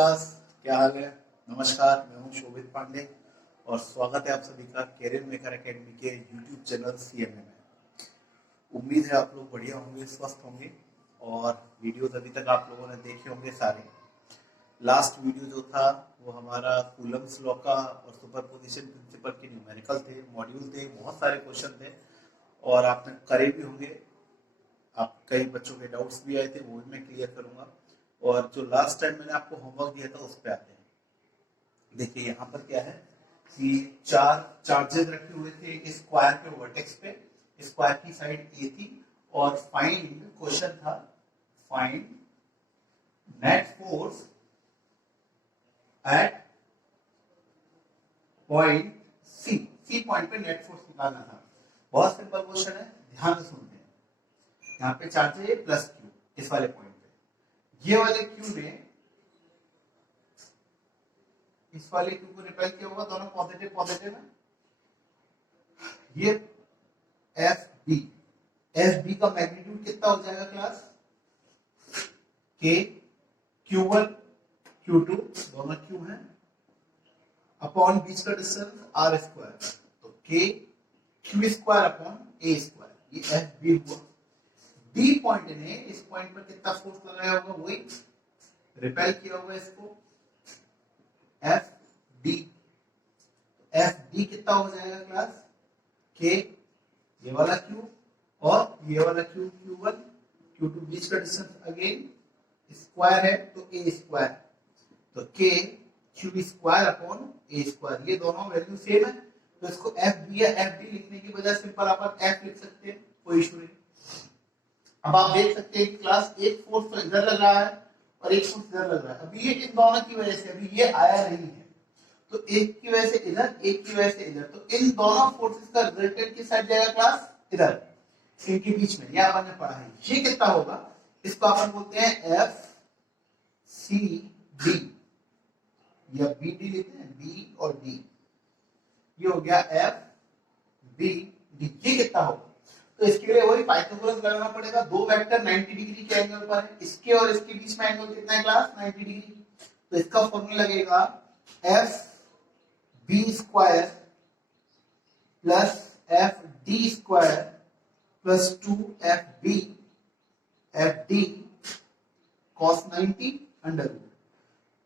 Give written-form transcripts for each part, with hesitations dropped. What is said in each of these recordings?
Class, क्या हाल है। नमस्कार, मैं हूं शोभित पांडे और स्वागत है आप सभी का कैरियर मेकर एकेडमी के यूट्यूब चैनल सीएमए में। उम्मीद है आप लोग बढ़िया होंगे, स्वस्थ होंगे और वीडियोस अभी तक आप लोगों ने देखे होंगे सारे। लास्ट वीडियो जो था वो हमारा कूलम्स लॉ का और सुपरपोजिशन प्रिंसिपल के न्यूमेरिकल थे, मॉड्यूल थे, बहुत सारे क्वेश्चन थे और आपने करे भी होंगे। आप कई बच्चों के डाउट्स भी आए थे, वो भी मैं क्लियर करूंगा। और जो लास्ट टाइम मैंने आपको होमवर्क दिया था उस पर आते हैं। देखिए यहाँ पर क्या है कि 4 चार्जेस रखे हुए थे एक स्क्वायर के वर्टेक्स पे। स्क्वायर की साइड ए थी और फाइंड क्वेश्चन था, find net force at point C. C point पे नेट फोर्स निकालना था। बहुत सिंपल क्वेश्चन है, ध्यान से सुनते हैं। यहाँ पे चार्ज है प्लस क्यू, इस वाले पॉइंट पे। ये वाले क्यू ने इस वाले क्यू को रिपेल किया होगा, दोनों पॉजिटिव पॉजिटिव है। ये एफ बी का मैग्नीट्यूड कितना हो जाएगा क्लास? के Q1 Q2 दोनों क्यू हैं अपॉन बीच का डिस्टेंस आर स्क्वायर, तो के क्यू स्क्वायर अपॉन ए स्क्वायर, ये एफ बी हुआ। डी पॉइंट ने इस पॉइंट पर कितना फोर्स लगाया होगा, वही रिपेल किया होगा इसको, एफ डी कितना हो जाएगा क्लास? के ये वाला क्यू और ये वाला क्यू, Q1 Q2 बीच का डिस्टेंस अगेन स्क्वायर है तो ए स्क्वायर, तो के क्यू स्क्वायर अपॉन ए स्क्वायर, ये दोनों वैल्यू सेम है तो इसको एफ बी या एफ डी लिखने की बजाय सिंपल आप एफ लिख सकते हैं, कोई इशू नहीं। अब आप देख सकते हैं कि क्लास एक फोर्स तो इधर लग रहा है और एक फोर्स इधर लग रहा है। अभी ये इन दोनों की वजह से अभी ये आया नहीं है, तो एक की वजह से इधर, एक की वजह से इधर, तो इन दोनों फोर्सेस का रिजल्टेंट किस साइड जाएगा क्लास? इधर, इनके बीच में। ये अपन ने पढ़ा है। ये कितना होगा? इसको अपन बोलते हैं एफ सी डी या बी डी लेते हैं, बी और डी। ये हो गया एफ बी डी। ये कितना होगा? तो इसके लिए वही पाइथागोरस लगाना पड़ेगा। दो वेक्टर 90 डिग्री के एंगल पर है, इसके और इसके बीच में एंगल कितना है क्लास? 90 डिग्री। तो इसका फॉर्मूला लगेगा F B square plus F D square plus 2 F D cos 90 under root.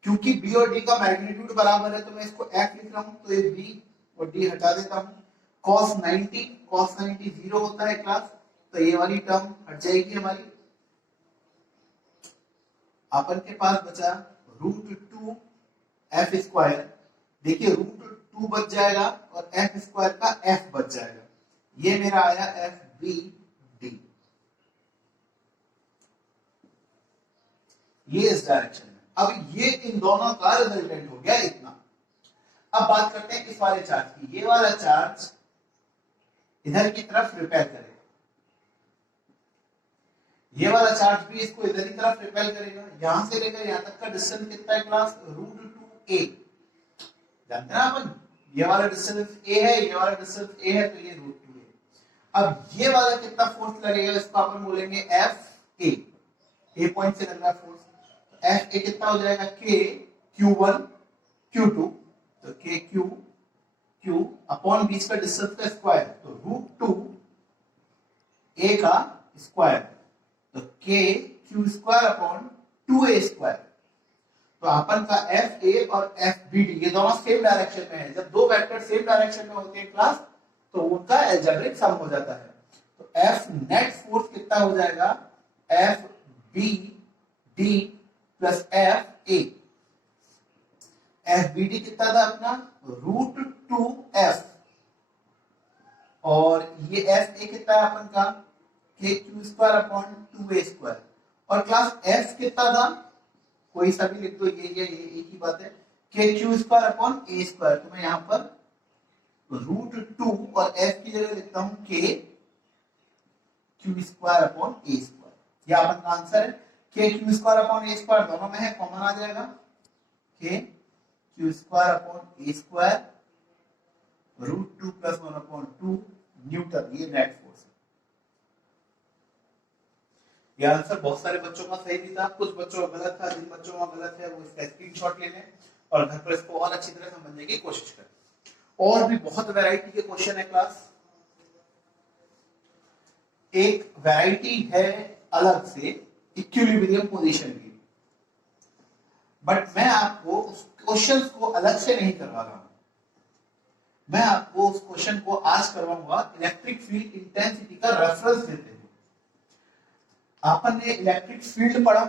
क्योंकि बी और डी का मैग्नीट्यूड बराबर है तो मैं इसको एफ लिख रहा हूं, तो ये बी और डी हटा देता हूं। cos 90 जीरो होता है क्लास, तो ये वाली टर्म हट जाएगी हमारी। अपन के पास बचा √2 एफ स्क्वायर। देखिए √2 बच जाएगा और एफ स्क्वायर का एफ बच जाएगा। ये मेरा आया एफ बी डी, ये इस डायरेक्शन में। अब ये इन दोनों का रिजल्टेंट हो गया इतना। अब बात करते हैं इस वाले चार्ज की। ये वाला चार्ज इधर की तरफ रिपेल करेगा, ये वाला चार्ज भी इसको इधर की तरफ रिपेल करेगा। यहां से लेकर यहां तक का डिस्टेंस कितना है क्लास? √2a। जानते हैं ना अपन, ये वाला डिस्टेंस a है, ये वाला डिस्टेंस a है, तो ये √2a। अब ये वाला कितना फोर्स लगेगा, इसको अपन बोलेंगे एफ ए पॉइंट से लग रहा फोर्स। एफ ए कितना हो जाएगा? के Q1 Q2, तो के क्यू अपॉन बीच का डिस्टेंस का स्क्वायर, तो √2 a का स्क्वायर, तो K Q square upon 2a square. तो अपन का एफ ए और एफ बी डी ये दोनों सेम डायरेक्शन में है। जब दो वेक्टर सेम डायरेक्शन में होते हैं क्लास तो उनका अलजेब्रिक सम हो जाता है। तो एफ नेट फोर्स कितना हो जाएगा? F B D plus F A. F B D कितना था अपना? √2f, और ये एफ ए कितना है अपन का? के Q square upon 2a square. और क्लास एफ कितना था? कोई सा भी लिख दो, ये एक ही बात है, के क्यू स्क्वायर अपॉन ए स्क्वायर। तो मैं यहां पर √2 और एफ की जगह लिखता हूं के क्यू स्क्वायर अपॉन ए स्क्वायर। यह अपन का आंसर है। के क्यू स्क्वायर अपॉन ए स्क्वायर दोनों में है, कॉमन आ जाएगा। के क्यू स्क्वायर अपॉन ए स्क्वायर √2 प्लस 1/2 न्यूटन, ये नेट फोर्स है। ये आंसर बहुत सारे बच्चों का सही भी था, कुछ बच्चों का गलत था। जिन बच्चों का गलत है वो इसका स्क्रीनशॉट ले लें और घर पर इसको और अच्छी तरह समझने की कोशिश करें। और भी बहुत वैरायटी के क्वेश्चन है क्लास। एक वैरायटी है अलग से इक्विलिब्रियम पोजीशन की, बट मैं आपको उस क्वेश्चन को अलग से नहीं करवा रहा हूं। मैं आपको उस क्वेश्चन को आज करवाऊंगा इलेक्ट्रिक फील्ड इंटेंसिटी का रेफरेंस देते हुए। आपन ने इलेक्ट्रिक फील्ड पढ़ा,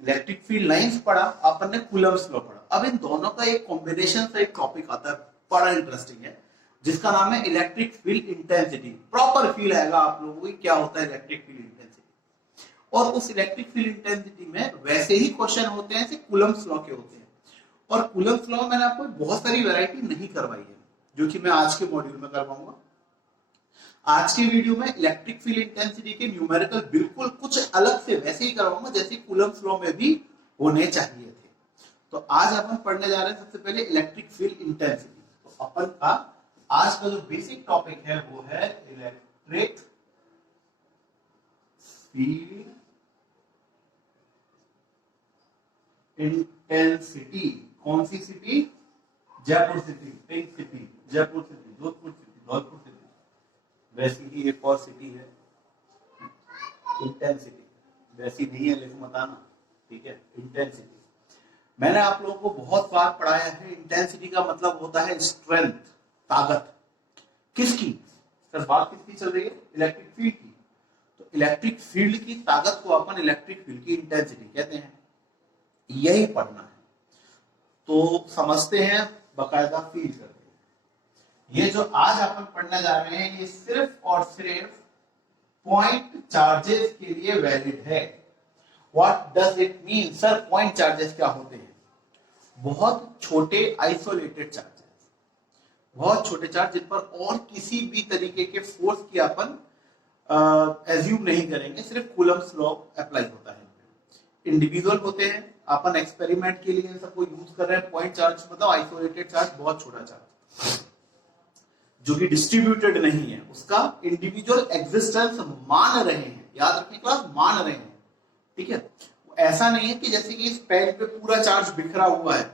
इलेक्ट्रिक फील्ड लाइंस पढ़ा, आपन ने कूलम्ब्स लॉ पढ़ा। अब इन दोनों का एक कॉम्बिनेशन से एक टॉपिक आता है, बड़ा इंटरेस्टिंग है, जिसका नाम है electric field intensity. Proper feel आएगा आप लोगों को क्या होता है इलेक्ट्रिक फील्ड इंटेंसिटी। और उस इलेक्ट्रिक फील्ड इंटेंसिटी में वैसे ही क्वेश्चन होते हैं जैसे कूलम्ब्स लॉ के होते हैं। और कूलम्ब्स लॉ मैंने आपको बहुत सारी वैरायटी नहीं करवाई है, जो कि मैं आज के मॉड्यूल में करवाऊंगा। आज की वीडियो में इलेक्ट्रिक फील्ड इंटेंसिटी के न्यूमेरिकल बिल्कुल कुछ अलग से वैसे ही करवाऊंगा जैसे कूलम्ब्स लॉ में भी होने चाहिए थे। तो आज अपन पढ़ने जा रहे हैं सबसे पहले इलेक्ट्रिक फील्ड इंटेंसिटी। तो अपन का आज का जो बेसिक टॉपिक है वो है इलेक्ट्रिक फील्ड इंटेंसिटी। कौन सी city? Jaipur city, pink city, Jaipur city, Jodhpur city, Dholpur city, वैसी ही एक और सिटी है इंटेंसिटी। वैसी नहीं है लिख मत आना, ठीक है। इंटेंसिटी मैंने आप लोगों को बहुत बार पढ़ाया है। इंटेंसिटी का मतलब होता है स्ट्रेंथ, ताकत। किसकी? सर बात किसकी चल रही है? इलेक्ट्रिक फील्ड की। तो इलेक्ट्रिक फील्ड की ताकत को अपन इलेक्ट्रिक फील्ड की इंटेंसिटी कहते हैं। यही पढ़ना है, तो समझते हैं, बकायदा फील करते हैं। ये जो आज अपन पढ़ने जा रहे हैं ये सिर्फ और सिर्फ पॉइंट चार्जेस के लिए वैलिड है। What does it mean? Sir point charges क्या होते हैं? बहुत छोटे आइसोलेटेड चार्जेस, बहुत छोटे चार्ज जिन पर और किसी भी तरीके के फोर्स की अपन एज्यूम नहीं करेंगे, सिर्फ कूलम्ब्स लॉ अप्लाई होता है। इंडिविजुअल होते हैं, अपन एक्सपेरिमेंट के लिए इन सबको यूज कर रहे हैं। पॉइंट चार्ज मतलब आइसोलेटेड चार्ज, बहुत छोटा चार्ज जो कि डिस्ट्रीब्यूटेड नहीं है, उसका इंडिविजुअल एग्जिस्टेंस मान रहे हैं। याद रखिए क्लास, मान रहे हैं, ठीक है। ऐसा नहीं है कि जैसे कि इस पेन पे पूरा चार्ज बिखरा हुआ है।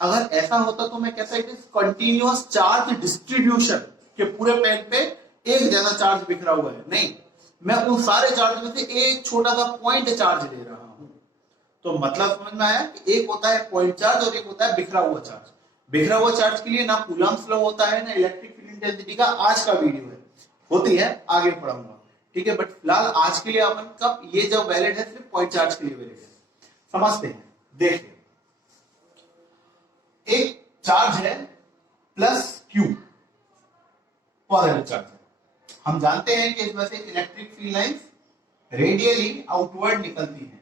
अगर ऐसा होता तो मैं कहता it is continuous charge distribution, के पूरे पेन पे एक जैसा चार्ज बिखरा हुआ है। नहीं, मैं उन सारे चार्ज में से एक छोटा सा पॉइंट चार्ज ले रहा हूं। तो मतलब समझ में आया कि एक होता है पॉइंट चार्ज और एक होता है बिखरा हुआ चार्ज। बिखरा हुआ चार्ज के लिए ना कूलम्ब्स लॉ होता है ना इलेक्ट्रिक फील्ड इंटेंसिटी का आज का वीडियो है, होती है आगे पढ़ाऊंगा, ठीक है। बट फिलहाल आज के लिए अपन कब ये जो वैलिड है सिर्फ पॉइंट चार्ज के लिए वैलिड है। समझते हैं, देखिए एक चार्ज है प्लस क्यू, पॉजिटिव चार्ज है। हम जानते हैं कि इसमें से electric field lines radially outward निकलती हैं।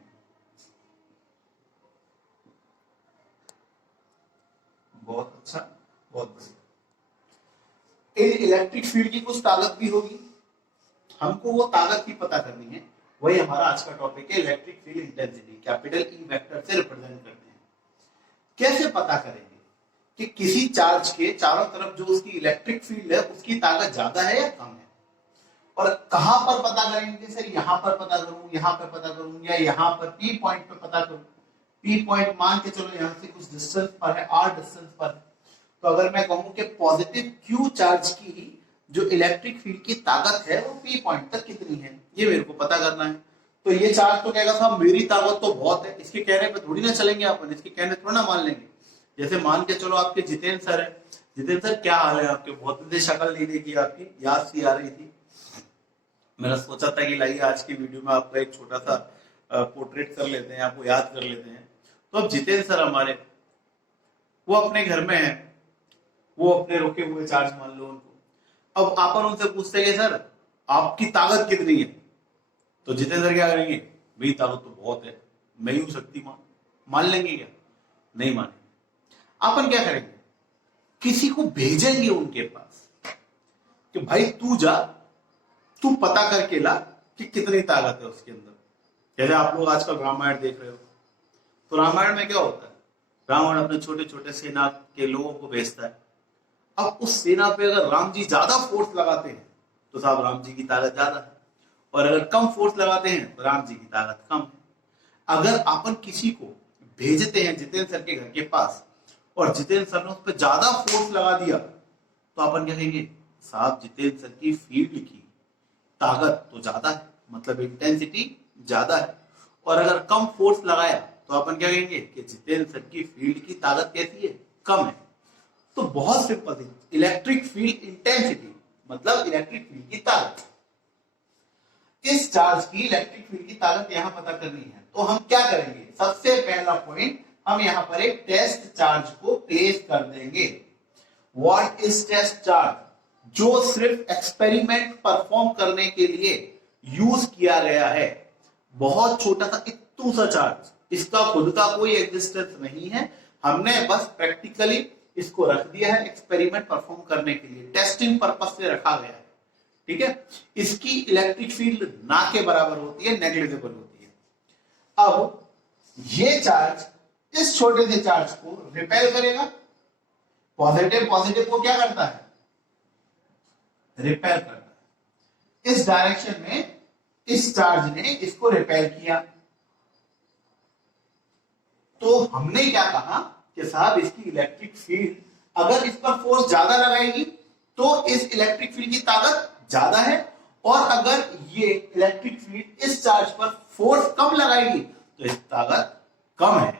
बहुत अच्छा, बहुत बढ़िया। इन इलेक्ट्रिक फील्ड की कुछ ताकत भी होगी, हमको वो ताकत की पता करनी है। वही हमारा आज का टॉपिक है, electric field intensity capital E vector से रिप्रेजेंट करते हैं। कैसे पता करेंगे कि किसी चार्ज के चारों तरफ जो उसकी इलेक्ट्रिक फील्ड है उसकी ताकत ज्यादा है या कम है? और कहां पर पता करेंगे? सर यहां पर पता करूं, यहां पर पता करूं, या यहां पर पी पॉइंट पर पता करूं। पी पॉइंट मान के चलो यहां से कुछ डिस्टेंस पर है, आर डिस्टेंस पर। तो अगर मैं कहूं कि पॉजिटिव क्यू चार्ज की जो इलेक्ट्रिक फील्ड की ताकत है वो पी पॉइंट तक कितनी है, ये मेरे को पता करना है। तो ये चार्ज तो कहेगा साहब मेरी ताकत तो बहुत है, इसके कहने पे थोड़ी ना चलेंगे अपन, इसके कहने थोड़ा ना मान लेंगे। जैसे मान के चलो आपके जितेंद्र सर है। जितेंद्र सर क्या हाल है आपके? बहुत दिन से शक्ल नहीं देखी आपकी, याद सी आ रही थी। मैंने सोचा था कि लाइए आज की वीडियो में आपका एक छोटा सा पोर्ट्रेट कर लेते हैं, आपको याद कर लेते हैं। तो अब जितेंद्र सर हमारे, वो अपने घर में है, वो अपने रुके हुए चार्ज मान लो उनको। अब अपन उनसे पूछते हैं सर आपकी ताकत कितनी है? तो जितेंद्र सर क्या करेंगे? मेरी ताकत तो बहुत है, मैं ही हूं शक्तिमान। मान लेंगे क्या? नहीं माने। अपन क्या करेंगे? किसी को भेजेंगे उनके पास कि भाई तू जा, तू पता करके ला कि कितनी ताकत है उसके अंदर। जैसे आप लोग आजकल रामायण देख रहे हो, तो रामायण में क्या होता है? रावण अपने छोटे छोटे सेना के लोगों को भेजता है। अब उस सेना पे अगर राम जी ज्यादा फोर्स लगाते हैं तो साहब राम जी की ताकत ज्यादा है, और अगर कम फोर्स लगाते हैं तो राम जी की ताकत कम है। अगर अपन किसी को भेजते हैं जितेंद्र सर के घर के पास और जितेंद्र सर ने उस पर ज्यादा फोर्स लगा दिया तो अपन क्या कहेंगे, साहब जितेंद्र सर की फील्ड की ताकत तो ज्यादा है, मतलब इंटेंसिटी ज्यादा है। और अगर कम फोर्स लगाया तो अपन क्या कहेंगे कि जितेंद्र सर की फील्ड की ताकत कैसी है, कम है। तो बहुत सिंपल थी, इलेक्ट्रिक फील्ड इंटेंसिटी मतलब इलेक्ट्रिक फील्ड की ताकत। इस चार्ज की इलेक्ट्रिक फील्ड की ताकत यहां पता करनी है तो हम क्या करेंगे, सबसे पहला पॉइंट हम यहां पर एक टेस्ट चार्ज को प्लेस कर देंगे। What is test charge? जो सिर्फ एक्सपेरिमेंट परफॉर्म करने के लिए यूज किया गया है, बहुत छोटा सा इत्तू सा चार्ज, इसका खुद का कोई एग्जिस्टेंस नहीं है, हमने बस प्रैक्टिकली इसको रख दिया है एक्सपेरिमेंट परफॉर्म करने के लिए, टेस्टिंग पर्पस से रखा गया है, ठीक है। इसकी इलेक्ट्रिक फील्ड ना के बराबर होती है, नेग्लिजिबल होती है। अब ये चार्ज इस छोटे से चार्ज को रिपेल करेगा, पॉजिटिव को क्या करता है, रिपेल करता है। इस डायरेक्शन में इस चार्ज ने इसको रिपेल किया, तो हमने क्या कहा कि साहब इसकी इलेक्ट्रिक फील्ड अगर इस पर फोर्स ज्यादा लगाएगी तो इस इलेक्ट्रिक फील्ड की ताकत ज्यादा है, और अगर ये इलेक्ट्रिक फील्ड इस चार्ज पर फोर्स कम लगाएगी तो इसकी ताकत कम है।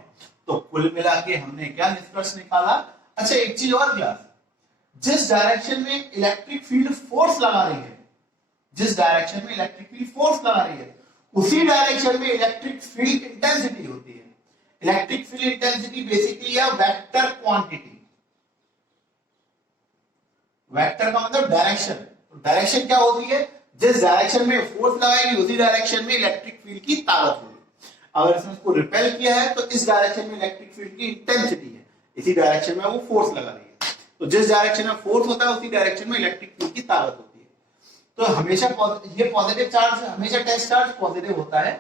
तो कुल मिला के हमने क्या निष्कर्ष निकाला। अच्छा एक चीज और क्लास, जिस डायरेक्शन में इलेक्ट्रिक फील्ड फोर्स लगा रही है, जिस डायरेक्शन में इलेक्ट्रिक फील्ड फोर्स लगा रही है, उसी डायरेक्शन में इलेक्ट्रिक फील्ड इंटेंसिटी होती है। इलेक्ट्रिक फील्ड इंटेंसिटी बेसिकली है वेक्टर क्वांटिटी। वेक्टर का मतलब डायरेक्शन, डायरेक्शन क्या होती है, जिस डायरेक्शन में फोर्स लगाएगी उसी डायरेक्शन में इलेक्ट्रिक फील्ड की ताकत होगी। अगर इसने इसको रिपेल किया है तो इस डायरेक्शन में इलेक्ट्रिक फील्ड की इंटेंसिटी है, इसी डायरेक्शन में वो फोर्स लगा रही है, तो जिस डायरेक्शन में फोर्स होता है उसी डायरेक्शन में इलेक्ट्रिक फील्ड की ताकत होती है। तो हमेशा ये पॉजिटिव चार्ज, हमेशा टेस्ट चार्ज पॉजिटिव होता है,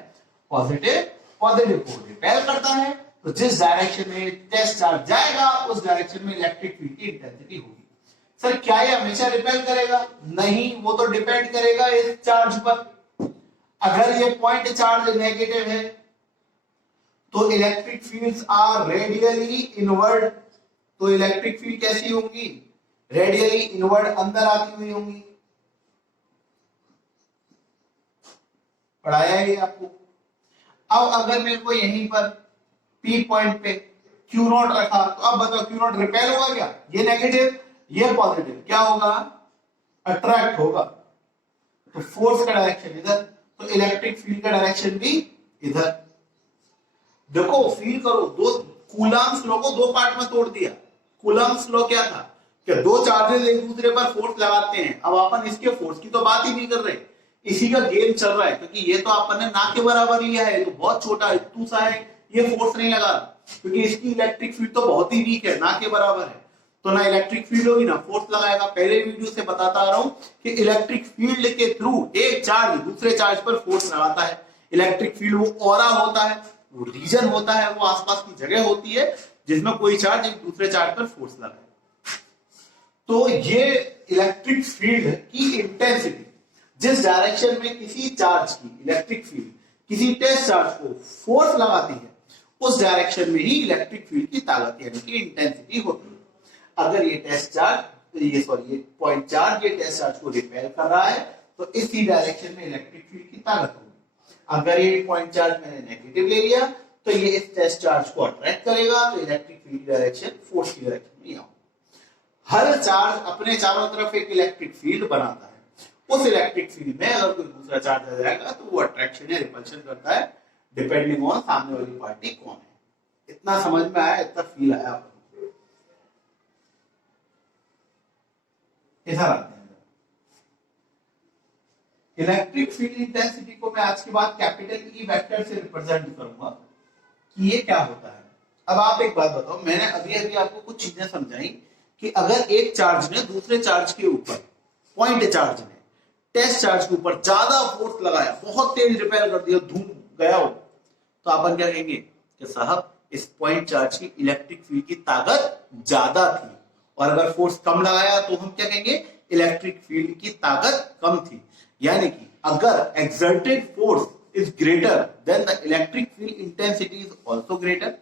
पॉजिटिव को रिपेल करता है, तो जिस डायरेक्शन में टेस्ट चार्ज जाएगा उस डायरेक्शन में इलेक्ट्रिक फील्ड की इंटेंसिटी होगी। सर क्या ये हमेशा रिपेल करेगा? नहीं, वो तो डिपेंड करेगा इस चार्ज पर। अगर ये पॉइंट चार्ज नेगेटिव है तो electric fields are radially inward, तो इलेक्ट्रिक फील्ड कैसी होंगी, रेडियली इनवर्ड, अंदर आती हुई होंगी। पढ़ाया है आपको। अब अगर मेरे को यहीं पर P पॉइंट पे Q नॉट रखा तो अब बताओ Q नॉट रिपेल होगा क्या? ये नेगेटिव ये पॉजिटिव, क्या होगा, अट्रैक्ट होगा। तो फोर्स का डायरेक्शन इधर, तो इलेक्ट्रिक फील्ड का डायरेक्शन भी इधर। देखो फील करो, दो कूलम्ब्स लॉ को दो पार्ट में तोड़ दिया। कूलम्ब्स लॉ क्या था कि दो चार्जेस एक दूसरे पर फोर्स लगाते हैं। अब अपन इसके फोर्स की तो बात ही नहीं कर रहे, इसी का गेम चल रहा है, क्योंकि ये तो अपन ने ना के बराबर लिया है, तो बहुत छोटा इतू सा है, ये फोर्स नहीं लगा, क्योंकि इसकी इलेक्ट्रिक फील्ड तो बहुत ही वीक है, ना के बराबर है, तो ना इलेक्ट्रिक फील्ड होगी ना फोर्स लगाएगा। पहले वीडियो से बताता आ रहा हूं कि इलेक्ट्रिक फील्ड के थ्रू एक चार्ज दूसरे चार्ज पर फोर्स लगाता है। इलेक्ट्रिक फील्ड वो ऑरा होता है, वो रीजन होता है, वो आसपास की जगह होती है जिसमें कोई चार्ज एक दूसरे चार्ज पर फोर्स लगाए। तो ये इलेक्ट्रिक फील्ड की इंटेंसिटी, जिस डायरेक्शन में किसी चार्ज की इलेक्ट्रिक फील्ड किसी टेस्ट चार्ज को फोर्स लगाती है, उस डायरेक्शन में ही इलेक्ट्रिक फील्ड की ताकत यानी कि इंटेंसिटी होती है। अगर ये टेस्ट चार्ज ये पॉइंट चार्ज ये टेस्ट चार्ज को रिपेल कर रहा है तो इसी डायरेक्शन में इलेक्ट्रिक फील्ड की ताकत होगी। अगर ये पॉइंट चार्ज मैंने नेगेटिव ले लिया तो ये इस टेस्ट चार्ज को अट्रैक्ट करेगा, तो इलेक्ट्रिक फील्ड डायरेक्शन फोर्स की डायरेक्शन में आऊंगा। हर चार्ज अपने चारों तरफ एक इलेक्ट्रिक फील्ड बनाता है, उस इलेक्ट्रिक फील्ड में अगर कोई दूसरा चार्ज आ जाएगा तो वो अट्रैक्शन या रिपल्शन करता है, डिपेंडिंग ऑन सामने वाली पार्टी कौन है। इतना समझ में आया, इतना फील आया आपको? इधर आते हैं, इलेक्ट्रिक फील्ड इंटेंसिटी को मैं आज के बाद कैपिटल ई वेक्टर से रिप्रेजेंट करूंगा कि ये क्या होता है। अब आप एक बात बताओ, मैंने अभी अभी आपको कुछ चीजें समझाई कि अगर एक चार्ज ने दूसरे चार्ज के ऊपर, पॉइंट चार्ज ने टेस्ट चार्ज के ऊपर ज्यादा फोर्स लगाया, बहुत तेज रिपेल कर दिया, धूम गया हो, तो अपन क्या कहेंगे कि साहब इस पॉइंट चार्ज की इलेक्ट्रिक फील्ड की ताकत ज्यादा थी। और अगर फोर्स कम लगाया तो हम क्या कहेंगे, इलेक्ट्रिक फील्ड की ताकत कम थी। यानी कि अगर exerted force is greater then the electric field intensity is also greater.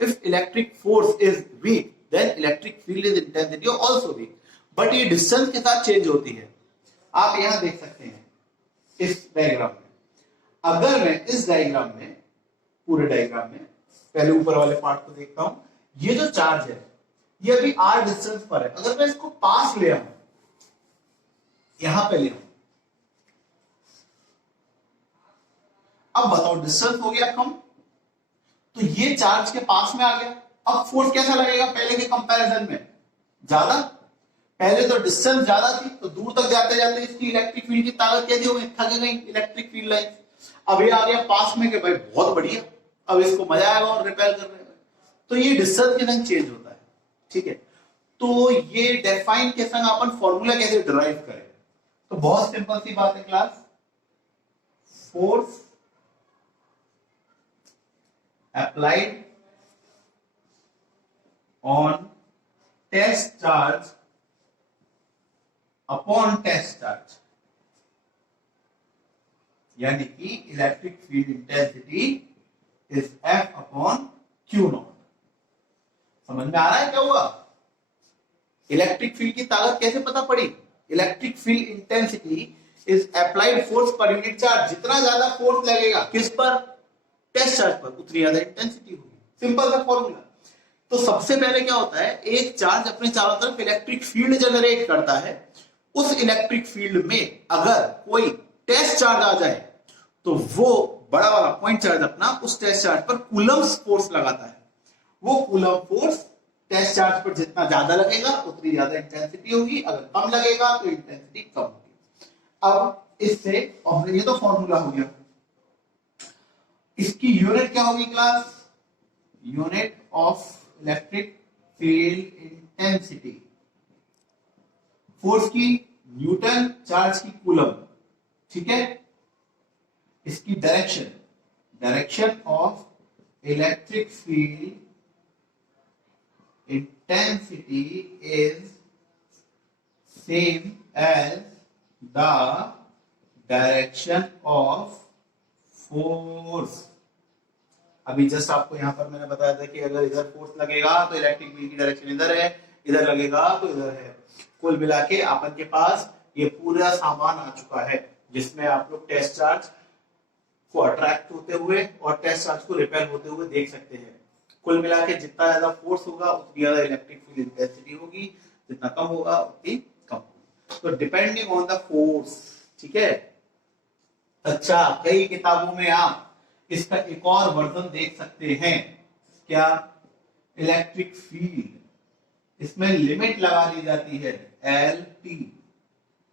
If electric force is weak then electric field is intensity also weak. But ये डिस्टेंस के साथ चेंज होती है. आप यहां देख सकते हैं इस डायग्राम में. अगर मैं इस डायग्राम में, पूरे डायग्राम में पहले ऊपर वाले पार्ट को देखता हूं, ये जो चार्ज है ये अभी r डिस्टेंस पर है. अगर मैं इसको पास ले आऊं, यहां पे ले आऊं, अब बताओ डिस्टेंस हो गया कम, तो ये चार्ज के पास में आ गया. अब फोर्स कैसा लगेगा पहले के कंपैरिजन में? ज्यादा. पहले तो डिस्टेंस ज्यादा थी तो दूर तक जाते जाते इसकी इलेक्ट्रिक फील्ड की ताकत कैसी हो गई? थक गई इलेक्ट्रिक फील्ड लाइन. अब ये आ गया पास में कि भाई बहुत बढ़िया, अब इसको मजा आएगा और रिपेयर करने में. तो ये डिस्टेंस के संग चेंज होता है. ठीक है, तो ये डिफाइन के संग अपन फॉर्मूला कैसे डिराइव करें? तो बहुत सिंपल सी बात है class. Force applied on test charge upon test charge, यानी कि electric field intensity is F upon Q not. समझ में आ रहा है क्या हुआ? इलेक्ट्रिक फील्ड की ताकत कैसे पता पड़ी? Electric field intensity is applied force per unit charge. जितना ज्यादा फोर्स लगेगा किस पर? टेस्ट चार्ज पर, उतनी ज्यादा इंटेंसिटी होगी. सिंपल सा फॉर्मूला. तो सबसे पहले क्या होता है, एक चार्ज अपने चारों तरफ इलेक्ट्रिक फील्ड जनरेट करता है. उस इलेक्ट्रिक फील्ड में अगर कोई टेस्ट चार्ज आ जाए तो वो बड़ा वाला पॉइंट चार्ज अपना उस टेस्ट चार्ज पर कूलम्ब फोर्स लगाता है. वो कूलम्ब फोर्स टेस्ट चार्ज पर जितना ज्यादा लगेगा उतनी ज्यादा इंटेंसिटी होगी. अगर कम लगेगा तो इंटेंसिटी कम होगी. अब इससे, और ये तो फॉर्मूला हो गया. इसकी यूनिट क्या होगी class? Unit of electric field intensity. Force की न्यूटन, चार्ज की कूलम्ब. ठीक है. इसकी direction, direction of electric field intensity is same as the direction of force. अभी जस्ट आपको यहां पर मैंने बताया था कि अगर इधर फोर्स लगेगा तो इलेक्ट्रिक फील्ड की डायरेक्शन इधर है, इधर लगेगा तो इधर है. कुल मिला के आपन के पास ये पूरा सामान आ चुका है जिसमें आप लोग टेस्ट चार्ज को अट्रैक्ट होते हुए और टेस्ट चार्ज को रिपेल होते हुए देख सकते हैं. कुल मिला के जितना ज्यादा फोर्स होगा उतनी ज्यादा इलेक्ट्रिक फील्ड इंटेंसिटी होगी, जितना कम होगा उतनी कम होगी. तो डिपेंडिंग ऑन द फोर्स. ठीक है. अच्छा, कई किताबों में आप इसका एक और वर्जन देख सकते हैं. क्या? Electric field. इसमें लिमिट लगा दी जाती है LT,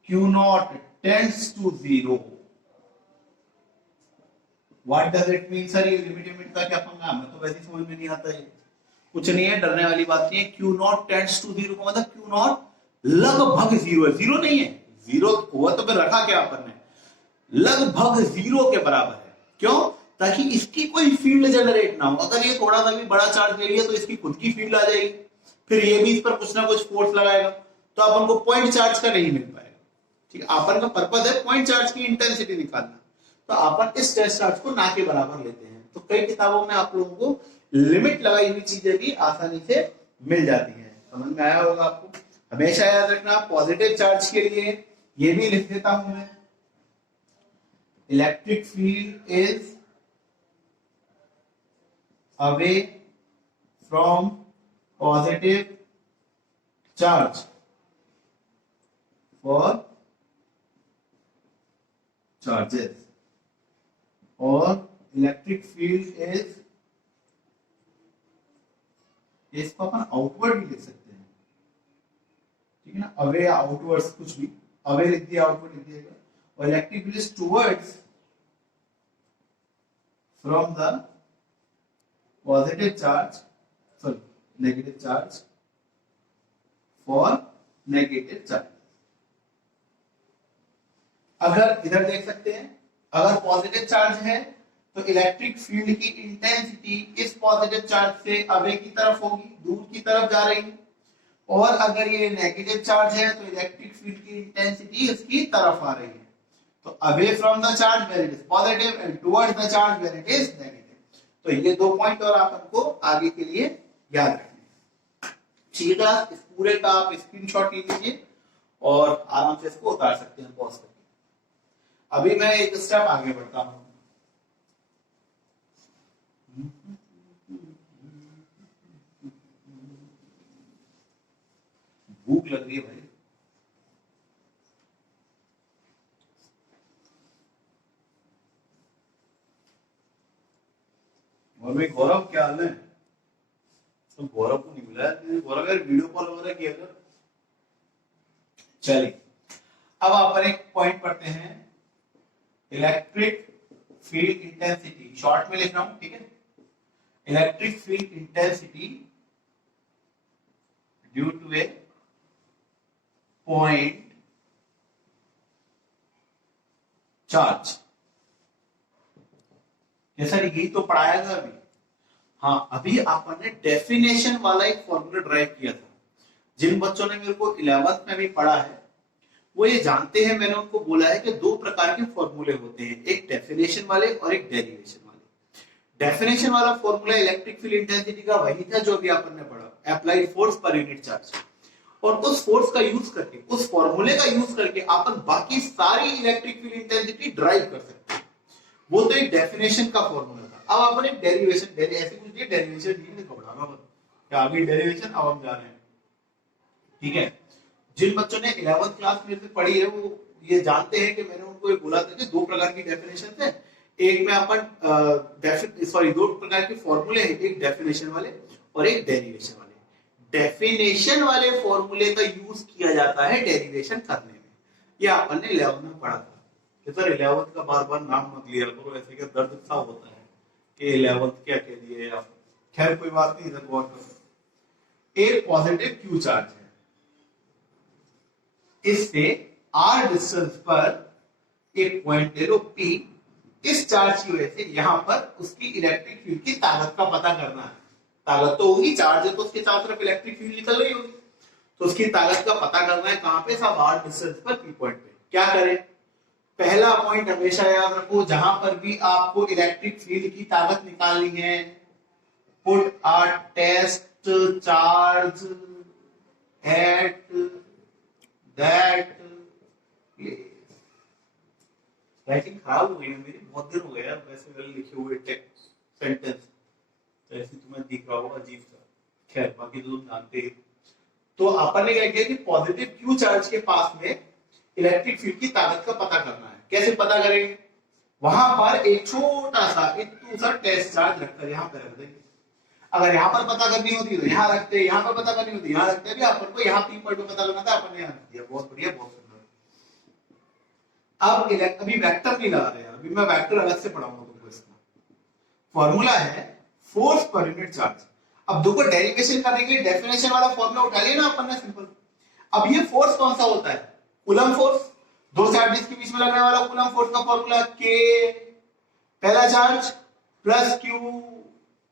Q not tends to 0. What does it mean sir? ये लिमिट का क्या पंगा? मैं तो वैसे समझ में नहीं आता है. कुछ नहीं है, डरने वाली बात नहीं है. Q नॉट टेंड्स टू 0 का मतलब Q नॉट लगभग 0 है. 0 नहीं है. 0 हुआ तो फिर रखा क्या अपन ने? लगभग 0 के बराबर है. क्यों? ताकि इसकी कोई फील्ड जनरेट ना हो. अगर ये थोड़ा सा भी बड़ा चार्ज ले लिया तो इसकी खुद की फील्ड आ जाएगी, फिर ये भी इस पर कुछ ना कुछ फोर्स लगाएगा, तो अपन को पॉइंट चार्ज का नहीं मिल पाएगा. ठीक है. अपन का पर्पस है पॉइंट चार्ज की इंटेंसिटी निकालना, तो अपन इस टेस्ट चार्ज को ना के बराबर लेते हैं. तो कई किताबों में आप लोगों को लिमिट लगाई हुई चीजें भी आसानी से मिल जाती है. समझ में आया होगा आपको? हमेशा याद रखना, पॉजिटिव चार्ज के लिए ये भी लिख देता हूं मैं, electric field is away from positive charge for charges, और electric field is, इसको अपन आउटवर्ड भी लिख सकते हैं. ठीक है ना? अवे या आउटवर्ड्स, कुछ भी. अवे लिख दिया, आउटवर्ड लिख दिया. और electric field is towards from the positive charge, sorry, negative charge for negative charge. अगर इधर देख सकते हैं, अगर पॉजिटिव चार्ज है तो इलेक्ट्रिक फील्ड की इंटेंसिटी इस पॉजिटिव चार्ज से अवे की तरफ होगी, दूर की तरफ जा रही है. और अगर ये नेगेटिव चार्ज है तो इलेक्ट्रिक फील्ड की इंटेंसिटी इसकी तरफ आ रही है. तो away from the charge where it is positive and towards the charge where it is negative. तो ये 2 पॉइंट और आप हमको आगे के लिए याद रखने। ठीक है, इस पूरे का आप स्क्रीनशॉट ले लीजिए और आराम से इसको उतार सकते हैं पॉज करके। अभी मैं एक स्टेप आगे बढ़ता हूं। भूख लग रही है भाई। और भाई गौरव क्या हाल है? तो गौरव को नहीं मिला है। गौरव यार वीडियो कॉल वगैरह किया कर। चलिए अब आप एक पॉइंट पढ़ते हैं, इलेक्ट्रिक फील्ड इंटेंसिटी, शॉर्ट में लिख रहा हूं, ठीक है। Electric field intensity due to a point charge. Sir यही तो पढ़ाया था अभी। हाँ, अभी आपने डेफिनेशन वाला एक फॉर्मूला ड्राइव किया था। जिन बच्चों ने मेरे को 11th में भी पढ़ा है वो ये जानते हैं, मैंने उनको बोला है कि 2 प्रकार के फॉर्मूले होते हैं, एक डेफिनेशन वाले और एक डेरिवेशन वाले। डेफिनेशन वाला फॉर्मूला इलेक्ट्रिक फील्ड इंटेंसिटी का वही था जो अभी आपने पढ़ा, applied force per unit charge. और उस फोर्स का यूज करके, उस फॉर्मूले का यूज करके अपन बाकी सारी इलेक्ट्रिक फील्ड इंटेंसिटी ड्राइव कर सकते हैं। वो तो एक डेफिनेशन का फॉर्मूला था। अब अपन एक डेरिवेशन, ऐसे कुछ नहीं, डेरिवेशन नहीं घबराना मत, क्या अभी डेरिवेशन अब हम जा रहे हैं, ठीक है। जिन बच्चों ने 11th क्लास में से पढ़ी है वो ये जानते हैं कि मैंने उनको ये बोला था कि 2 प्रकार की डेफिनेशन है। एक में अपन 2 प्रकार के फॉर्मूले हैं, एक डेफिनेशन वाले और एक डेरिवेशन वाले। डेफिनेशन वाले फॉर्मूले का यूज किया जाता है डेरिवेशन करने में। ये अपन ने 11th में पढ़ा था कि सर 11th का बार बार नाम मत लिया करो, ऐसे क्या दर्द सा होता है कि 11th क्या कह दिए आप। खैर कोई बात नहीं, इधर गौर करो। एक पॉजिटिव क्यू चार्ज है, इससे r डिस्टेंस पर एक पॉइंट ले लो P। इस चार्ज की वजह से यहां पर उसकी इलेक्ट्रिक फील्ड की ताकत का पता करना है। ताकत तो होगी, चार्ज है तो उसके चारों तरफ इलेक्ट्रिक फील्ड निकल रही होगी, तो उसकी ताकत का पता करना है कहां पे, सब r डिस्टेंस पर P पॉइंट पे। क्या करें, पहला पॉइंट हमेशा याद रखो, जहां पर भी आपको इलेक्ट्रिक फील्ड की ताकत निकालनी है, put a test charge at that place. Writing खराब हो गई है मेरी, बहुत दिन हो गया यार वैसे वाले लिखे हुए टेक्स्ट सेंटेंस, ऐसे तुम्हें दिख रहा होगा अजीब सा। खैर बाकी तो तुम जानते ही। तो अपन ने क्या किया कि पॉजिटिव क्यू चार्ज के पास में इलेक्ट्रिक फील्ड की ताकत का पता करना है। कैसे पता करेंगे, वहां पर एक छोटा सा इतना सा टेस्ट चार्ज रखकर यहां पर रख देंगे। अगर यहां पर पता करनी होती तो यहां रखते, यहां पर पता करनी होती यहां रखते, भी अपन को यहां P पॉइंट पे पता करना था, अपन ने यहां रख दिया। बहुत बढ़िया, बहुत सुंदर। अब अभी वेक्टर नहीं लगा रहे हैं, अभी मैं वेक्टर अलग से पढ़ाऊंगा तुमको। इसका फॉर्मूला है फोर्स पर यूनिट चार्ज। अब देखो डेरिवेशन करने के लिए डेफिनेशन वाला फॉर्मूला उठा लिया ना अपन ने, सिंपल। अब ये फोर्स कौन सा होता है, कूलम फोर्स। 2 चार्जेस के बीच में लगने वाला कूलम फोर्स का फॉर्मूला K, पहला चार्ज प्लस Q,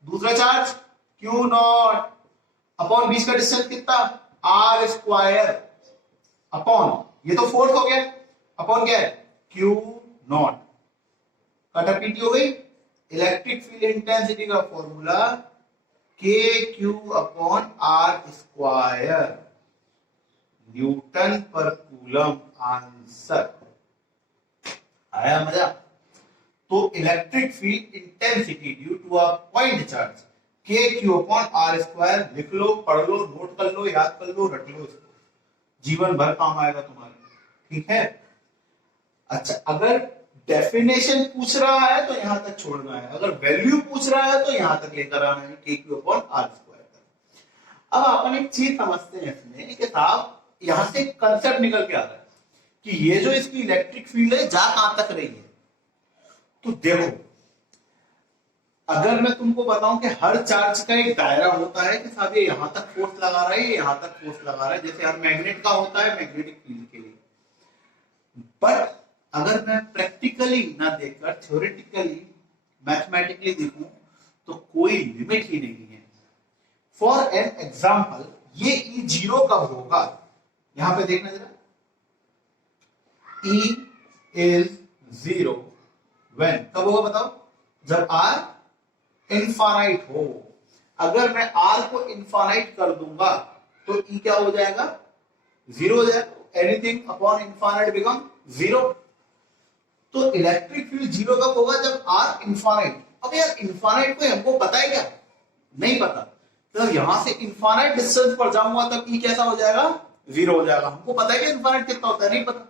दूसरा चार्ज Q नॉट अपॉन बीच का डिस्टेंस कितना, R स्क्वायर अपॉन, ये तो फोर्स हो गया, अपॉन क्या है Q नॉट। कटापीटी हो गई। इलेक्ट्रिक फील्ड इंटेंसिटी का formula KQ upon R square, Newton पर कूलम। आंसर आया मजा। तो electric field intensity due to a point charge KQ upon R square, लिख लो, पढ़ लो, नोट कर लो, याद कर लो, रट लो, इसको जीवन भर काम आएगा तुम्हारे, ठीक है। अच्छा, अगर डेफिनेशन पूछ रहा है तो यहां तक छोड़ना है, अगर वैल्यू पूछ रहा है तो यहां तक लेकर आना है, KQ अपॉन R स्क्वायर। अब अपन एक चीज समझते हैं इसमें कि साहब यहां से कंसेप्ट निकल के आ रहा है कि ये जो इसकी इलेक्ट्रिक फील्ड है जा कहां तक रही है। तो देखो, अगर मैं तुमको बताऊं कि हर चार्ज का एक दायरा होता है कि साहब ये यहां तक फोर्स लगा रहा है, ये यहां तक फोर्स लगा रहा है, जैसे हर मैग्नेट का होता है मैग्नेटिक फील्ड के लिए। बट अगर मैं प्रैक्टिकली ना देखकर थ्योरेटिकली मैथमेटिकली देखूं तो कोई लिमिट ही नहीं है। फॉर एन एग्जाम्पल, ये E0 कब होगा, यहां पे देखना जरा। E is 0 व्हेन, कब होगा बताओ, जब r इनफाइनाइट हो। अगर मैं r को इनफाइनाइट कर दूंगा तो E क्या हो जाएगा, 0 हो जाएगा। Anything upon infinite become 0। तो इलेक्ट्रिक फील्ड 0 कब होगा, जब r इनफाइनाइट। अब यार इनफाइनाइट को हमको पता है क्या, नहीं पता। तो यहां से इनफाइनाइट डिस्टेंस पर जाऊंगा तब E कैसा हो जाएगा, 0 हो जाएगा। हमको पता है कि इनफाइनाइट कितना होता है, नहीं पता।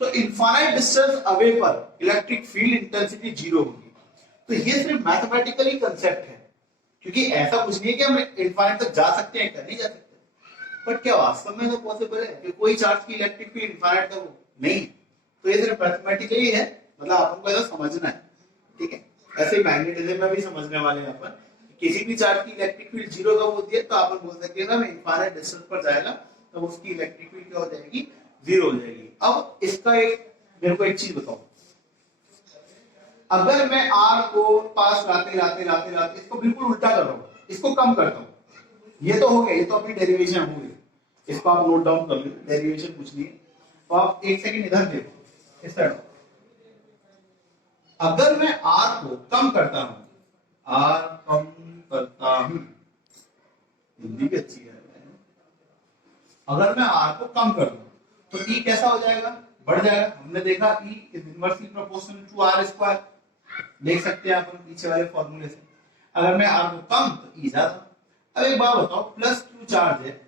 तो इनफाइनाइट डिस्टेंस अवे पर इलेक्ट्रिक फील्ड इंटेंसिटी 0 होगी। तो ये सिर्फ मैथमेटिकली कंसेप्ट है, क्योंकि ऐसा कुछ नहीं है कि हम इनफाइनाइट तक जा सकते हैं, क्या नहीं जा सकते। बट क्या वास्तव में तो पॉसिबल है कि कोई चार्ज की इलेक्ट्रिक फील्ड इनफाइनाइट तक हो, नहीं। तो ये सिर्फ मैथमेटिकली है, मतलब आपको ऐसा समझना है, ठीक है। ऐसे ही मैग्नेटिज्म में भी समझने वाले हैं अपन, किसी भी चार्ज की इलेक्ट्रिक फील्ड 0 कब होती है, तो आप बोल सकते हैं ना इनफाइनाइट डिस्टेंस पर जाएगा तो उसकी इलेक्ट्रिक फील्ड क्या हो जाएगी, 0 हो जाएगी। अब इसका मेरे को एक चीज बताओ, अगर मैं r को पास लाते लाते लाते लाते इसको बिल्कुल उल्टा कर रहा हूं, इसको कम करता हूं, ये तो हो गया, ये तो अपनी डेरिवेशन हो गई, इसको आप नोट डाउन कर लो, डेरिवेशन कुछ नहीं है। तो आप एक सेकंड इधर देखो, इस तरह अगर मैं r को कम करता हूं, r कम करता हूं, हिंदी भी अच्छी है। अगर मैं r को कम कर दूं तो E कैसा हो जाएगा, बढ़ जाएगा। हमने देखा E is inversely proportional to r square, देख सकते हैं अपन पीछे वाले फॉर्मूले से। अगर मैं r को कम तो E ज्यादा। अब एक बात बताओ, प्लस Q चार्ज है,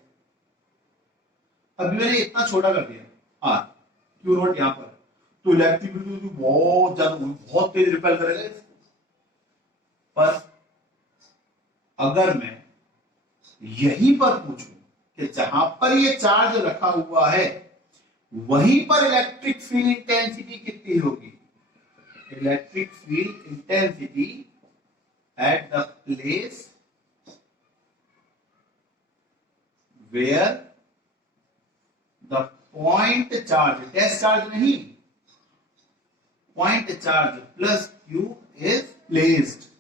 अभी मैंने इतना छोटा कर दिया r, Q नॉट यहां पर, तो इलेक्ट्रिक फील्ड बहुत ज्यादा, बहुत तेज रिपेल करेगा इसको। पर अगर मैं यहीं पर पूछूं कि जहां पर ये चार्ज रखा हुआ है वहीं पर इलेक्ट्रिक फील्ड इंटेंसिटी कितनी होगी, electric field intensity at the place where the point charge, test charge नहीं, point charge plus Q is placed.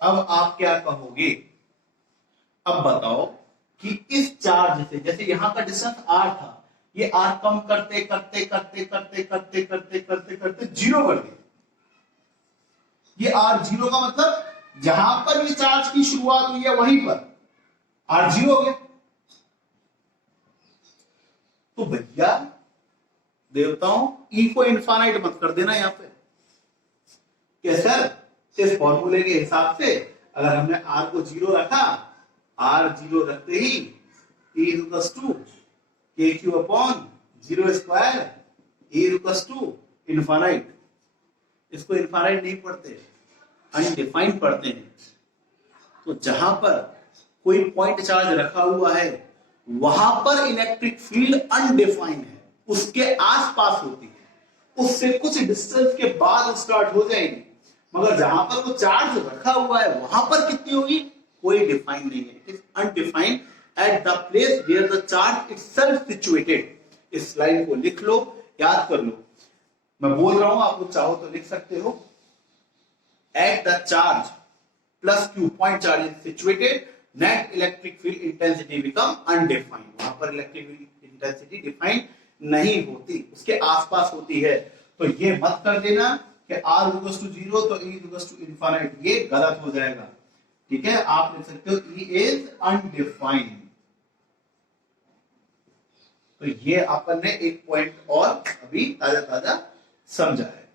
अब आप क्या कहोगे, अब बताओ कि इस चार्ज से, जैसे यहां का डिस्टेंस r था, ये r कम करते करते करते करते करते करते करते करते 0 कर दिया। ये r 0 का मतलब जहां पर ये चार्ज की शुरुआत हुई है वहीं पर r 0 हो गया। तो भैया देवताओं, E को इनफाइनाइट मत कर देना यहां पे, कि सर इस फॉर्मूले के हिसाब से अगर हमने r को 0 रखा, r 0 रखते ही E इक्वल्स टू KQ अपॉन 0 square, E equals to infinite. इसको इनफाइनाइट नहीं पढ़ते, अनडिफाइंड पढ़ते हैं। तो जहां पर कोई पॉइंट चार्ज रखा हुआ है वहां पर इलेक्ट्रिक फील्ड अनडिफाइंड है, उसके आसपास होती है, उससे कुछ डिस्टेंस के बाद स्टार्ट हो जाएगी। मगर जहां पर वो चार्ज रखा हुआ है वहां पर कितनी होगी, कोई डिफाइन नहीं है, it is undefined at the place where the charge itself situated. इस लाइन को लिख लो, याद कर लो, मैं बोल रहा हूं, आप लोग चाहो तो लिख सकते हो। At the charge plus Q point charge is situated, net electric field intensity become undefined. वहां पर इलेक्ट्रिक फील्ड इंटेंसिटी डिफाइंड नहीं होती, उसके आसपास होती है। तो ये मत कर देना कि R इक्वल्स टू 0 तो E इक्वल्स टू इनफाइनाइट, ये गलत हो जाएगा। ठीक है, आप लिख सकते हो E इज अनडिफाइंड। तो ये अपन ने एक पॉइंट और अभी ताजा ताजा समझा है।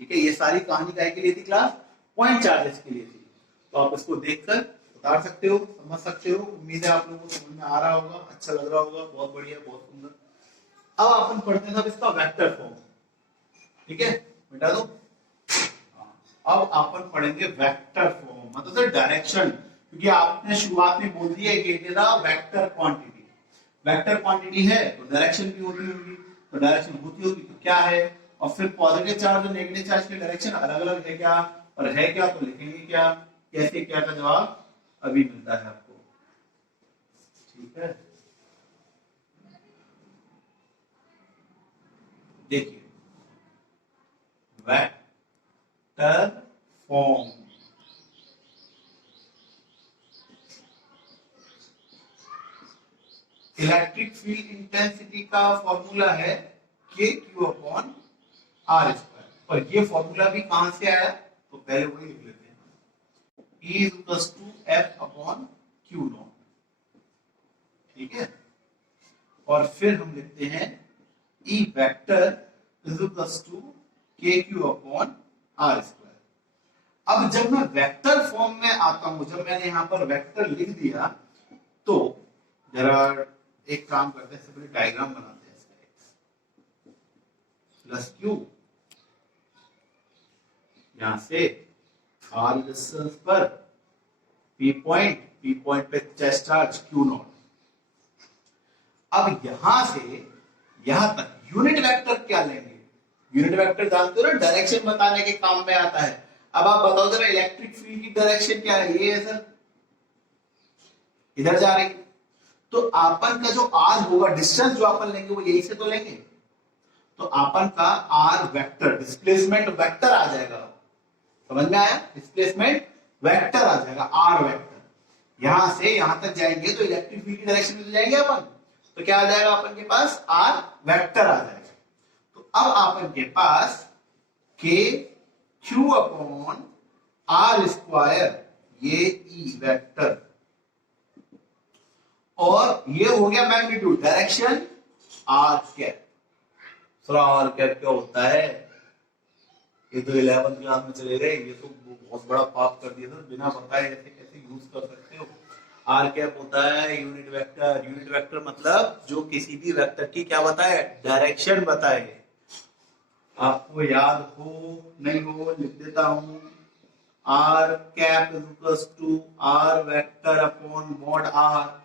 ठीक है, ये सारी कहानी काय के लिए थी क्लास, पॉइंट चार्जेस के लिए थी। तो आप इसको देखकर उतार सकते हो, समझ सकते हो। उम्मीद है आप लोगों को समझ में आ रहा होगा, अच्छा लग रहा होगा, बहुत बढ़िया, बहुत सुंदर। अब अपन पढ़ते हैं इसका वेक्टर फॉर्म। ठीक है, मिटा दो। अब अपन पढ़ेंगे वेक्टर फॉर्म, मतलब डायरेक्शन, क्योंकि आपने शुरुआत में बोल दिया कि it is a vector quantity. Vector quantity है तो डायरेक्शन भी होती होगी, तो डायरेक्शन होती होगी तो क्या है, और फिर पॉजिटिव चार्ज और नेगेटिव चार्ज की डायरेक्शन अलग अलग है क्या, और है क्या तो लिखेंगे क्या, कैसे क्या का जवाब अभी मिलता है आपको। ठीक है, देखिए vector form, electric field intensity का फॉर्मूला है के क्यू अपॉन आर स्क्वायर। और ये फॉर्मूला भी कहां से आया, तो पहले वही लिख लेते हैं, E is equals to F upon Q not, ठीक है। और फिर हम लिखते हैं E vector is equals to K Q upon R square. अब जब मैं वेक्टर फॉर्म में आता हूं, जब मैंने यहां पर वेक्टर लिख दिया, तो जरा एक काम करते हैं, सबसे डायग्राम बनाते हैं इसका, x प्लस क्यू, यहां से आर डिस्टेंस पर पी पॉइंट पे चेस्ट चार्ज क्यू नॉट। अब यहां से यहां तक यूनिट वेक्टर क्या लेंगे, यूनिट वेक्टर जानते हो ना, डायरेक्शन बताने के काम में आता है। अब आप बताओ जरा इलेक्ट्रिक फील्ड की डायरेक्शन क्या है, ये है सर, इधर जा रही है। तो आपन का जो आर होगा, डिस्टेंस जो अपन लेंगे वो यही से तो लेंगे, तो आपन का आर वेक्टर, डिस्प्लेसमेंट वेक्टर आ जाएगा। समझ में आया, डिस्प्लेसमेंट वेक्टर आ जाएगा, आर वेक्टर। यहां से यहां तक जाएंगे तो इलेक्ट्रिक फील्ड की डायरेक्शन में जाएंगे अपन, तो क्या आ जाएगा अपन के पास, आर वेक्टर आ जाएगा। तो अब अपन के पास के क्यू अपॉन आर स्क्वायर, ये ई वेक्टर, और ये हो गया magnitude, direction R cap. Sir R cap क्या होता है, ये तो 11th क्लास में चले गए, ये तो बहुत बड़ा पाप कर दिया सर, बिना बताए ऐसे कैसे यूज कर सकते हो। आर कैप होता है यूनिट वेक्टर। यूनिट वेक्टर मतलब जो किसी भी वेक्टर की क्या बताए, डायरेक्शन बताए। आपको याद हो नहीं हो, लिख देता हूं, R cap is equals to R vector upon mod R.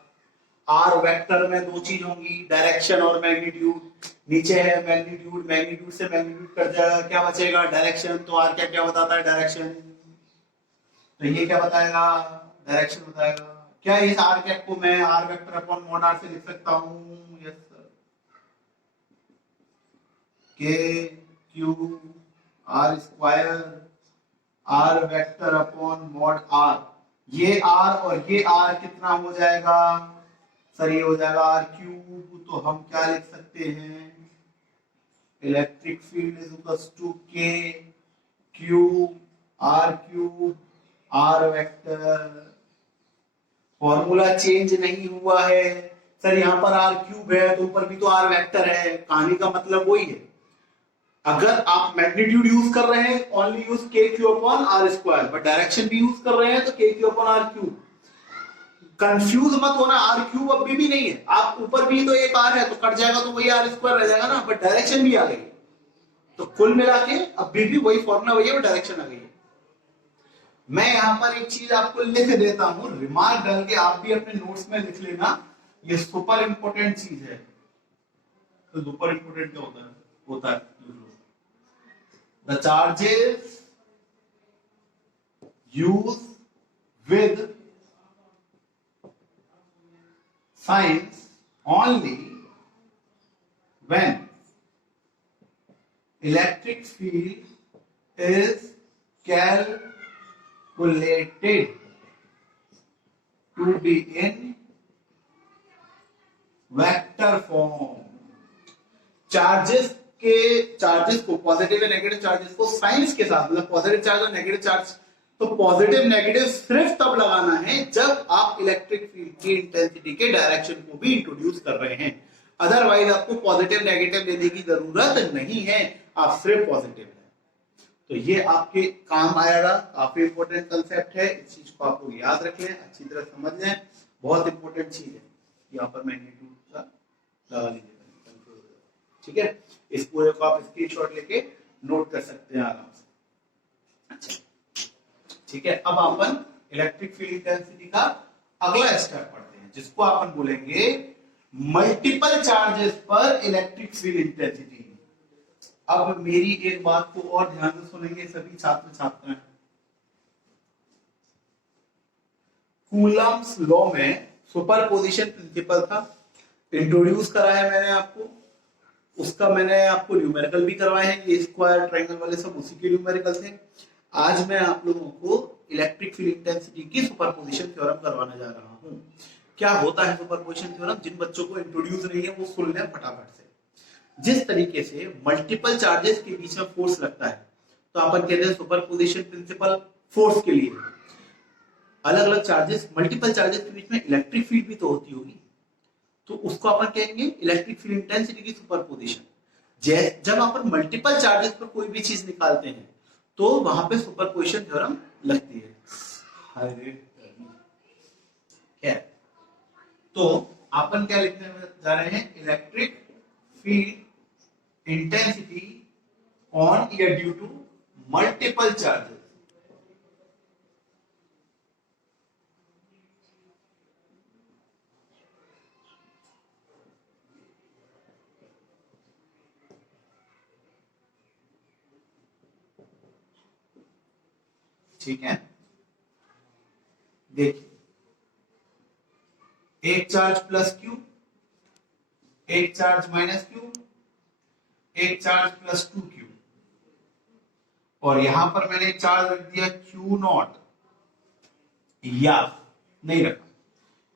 R vector में दो चीज होंगी, डायरेक्शन और मैग्नीट्यूड। नीचे है मैग्नीट्यूड, मैग्नीट्यूड से मैग्नीट्यूड कट जाएगा, क्या बचेगा, डायरेक्शन। तो आर कैप क्या बताता है, डायरेक्शन। तो ये क्या बताएगा, डायरेक्शन बताएगा। क्या इस आर कैप को मैं R vector upon mod R से लिख सकता हूं, yes sir, K Q R square R vector upon mod R. ये आर और ये आर कितना हो जाएगा सर, ये हो जाएगा आर क्यूब। तो हम क्या लिख सकते हैं, electric field is equals to K cube r vector. Formula change नहीं हुआ है सर, यहां पर आर क्यूब है तो ऊपर भी तो आर वेक्टर है, कहानी का मतलब वही है। अगर आप मैग्नीट्यूड यूज कर रहे हैं, only use K Q upon R square, but direction भी यूज कर रहे हैं तो K Q upon R cube. Confuse मत होना, आर क्यूब अभी भी नहीं है, आप ऊपर भी तो एक आर है तो कट जाएगा तो वही आर स्क्वायर रह जाएगा ना, बट डायरेक्शन भी आ गई। तो कुल मिला के अभी भी वही फॉर्मूला वही है, बट डायरेक्शन आ गई है। मैं यहां पर एक चीज आपको लिख देता हूं, रिमार्क डाल के आप भी अपने नोट्स में लिख लेना, ये सुपर इंपोर्टेंट चीज है। तो सुपर इंपोर्टेंट क्या होता है the charges used with signs only when electric field is calculated to be in vector form। Charges को पॉजिटिव या नेगेटिव चार्जेस को साइंस के साथ, मतलब पॉजिटिव चार्ज और नेगेटिव चार्ज, तो पॉजिटिव नेगेटिव सिर्फ तब लगाना है जब आप इलेक्ट्रिक फील्ड की इंटेंसिटी के डायरेक्शन को भी इंट्रोड्यूस कर रहे हैं। अदरवाइज आपको पॉजिटिव नेगेटिव लेने की जरूरत नहीं है, आप सिर्फ पॉजिटिव है। तो ये आपके काम आएगा, काफी इंपॉर्टेंट कंसेप्ट है, इस चीज को आप लोग याद रख लें, अच्छी तरह समझ लें, बहुत इंपॉर्टेंट चीज है। यहाँ पर मैग्नीट्यूड का लगा लीजिए, ठीक है। इस पूरे को आप स्क्रीनशॉट लेके नोट कर सकते हैं आराम से। अच्छा ठीक है, अब अपन इलेक्ट्रिक फील्ड इंटेंसिटी का अगला स्टेप पढ़ते हैं, जिसको अपन बोलेंगे मल्टीपल चार्जेस पर इलेक्ट्रिक फील्ड इंटेंसिटी। अब मेरी एक बात को और ध्यान से सुनेंगे सभी छात्र छात्राएं। कूलम्ब्स लॉ में सुपरपोजिशन प्रिंसिपल था, इंट्रोड्यूस कराया मैंने आपको, उसका मैंने आपको न्यूमेरिकल भी करवाए हैं, ये स्क्वायर ट्रायंगल वाले सब उसी के न्यूमेरिकल थे। आज मैं आप लोगों को इलेक्ट्रिक फील्ड इंटेंसिटी की सुपरपोजिशन थ्योरम करवाने जा रहा हूं। क्या होता है सुपरपोजिशन थ्योरम, जिन बच्चों को इंट्रोड्यूस नहीं है वो सुन लें फटाफट से। जिस तरीके से मल्टीपल चार्जेस के बीच में फोर्स लगता है, तो अपन कहते हैं सुपरपोजिशन प्रिंसिपल फोर्स के लिए अलग अलग चार्जेस, मल्टीपल चार्जेस के बीच में इलेक्ट्रिक फील्ड भी तो होती होगी, तो उसको अपन कहेंगे इलेक्ट्रिक फील्ड इंटेंसिटी की सुपरपोजिशन। जब अपन मल्टीपल चार्जेस पर कोई भी चीज निकालते हैं तो वहां पे सुपरपोजिशन थ्योरम लगती है। क्या तो अपन क्या लिखने जा रहे हैं, इलेक्ट्रिक फील्ड इंटेंसिटी ऑन या ड्यू टू मल्टीपल चार्जेस। ठीक है, देखिए एक चार्ज प्लस क्यू, एक चार्ज माइनस क्यू, एक चार्ज प्लस 2q, और यहां पर मैंने चार्ज रख दिया क्यू नॉट, या नहीं रखा,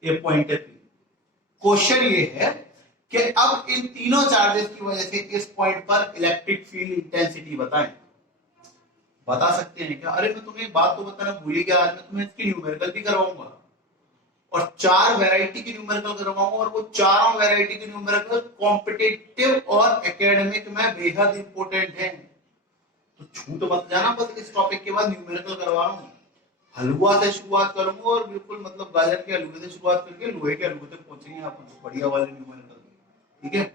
ये पॉइंट है। क्वेश्चन ये है कि अब इन तीनों चार्जेस की वजह से इस पॉइंट पर इलेक्ट्रिक फील्ड इंटेंसिटी बताएं। बता सकते हैं क्या? अरे मैं तुम्हें एक बात तो बताना भूल ही गया, आज मैं तुम्हें इसकी न्यूमेरिकल भी करवाऊंगा और 4 वैरायटी की न्यूमेरिकल करवाऊंगा, और वो चारों वैरायटी की न्यूमेरिकल कॉम्पिटिटिव और एकेडमिक में बेहद इंपॉर्टेंट है। तो छूट मत जाना, बस इस टॉपिक के बाद न्यूमेरिकल करवा रहा हूं। हलवा से शुरुआत करूंगा और बिल्कुल मतलब गाजर के हलवे से शुरुआत करके लोहे के हलवे तक पहुंचेंगे आप, बढ़िया वाले न्यूमेरिकल। ठीक है,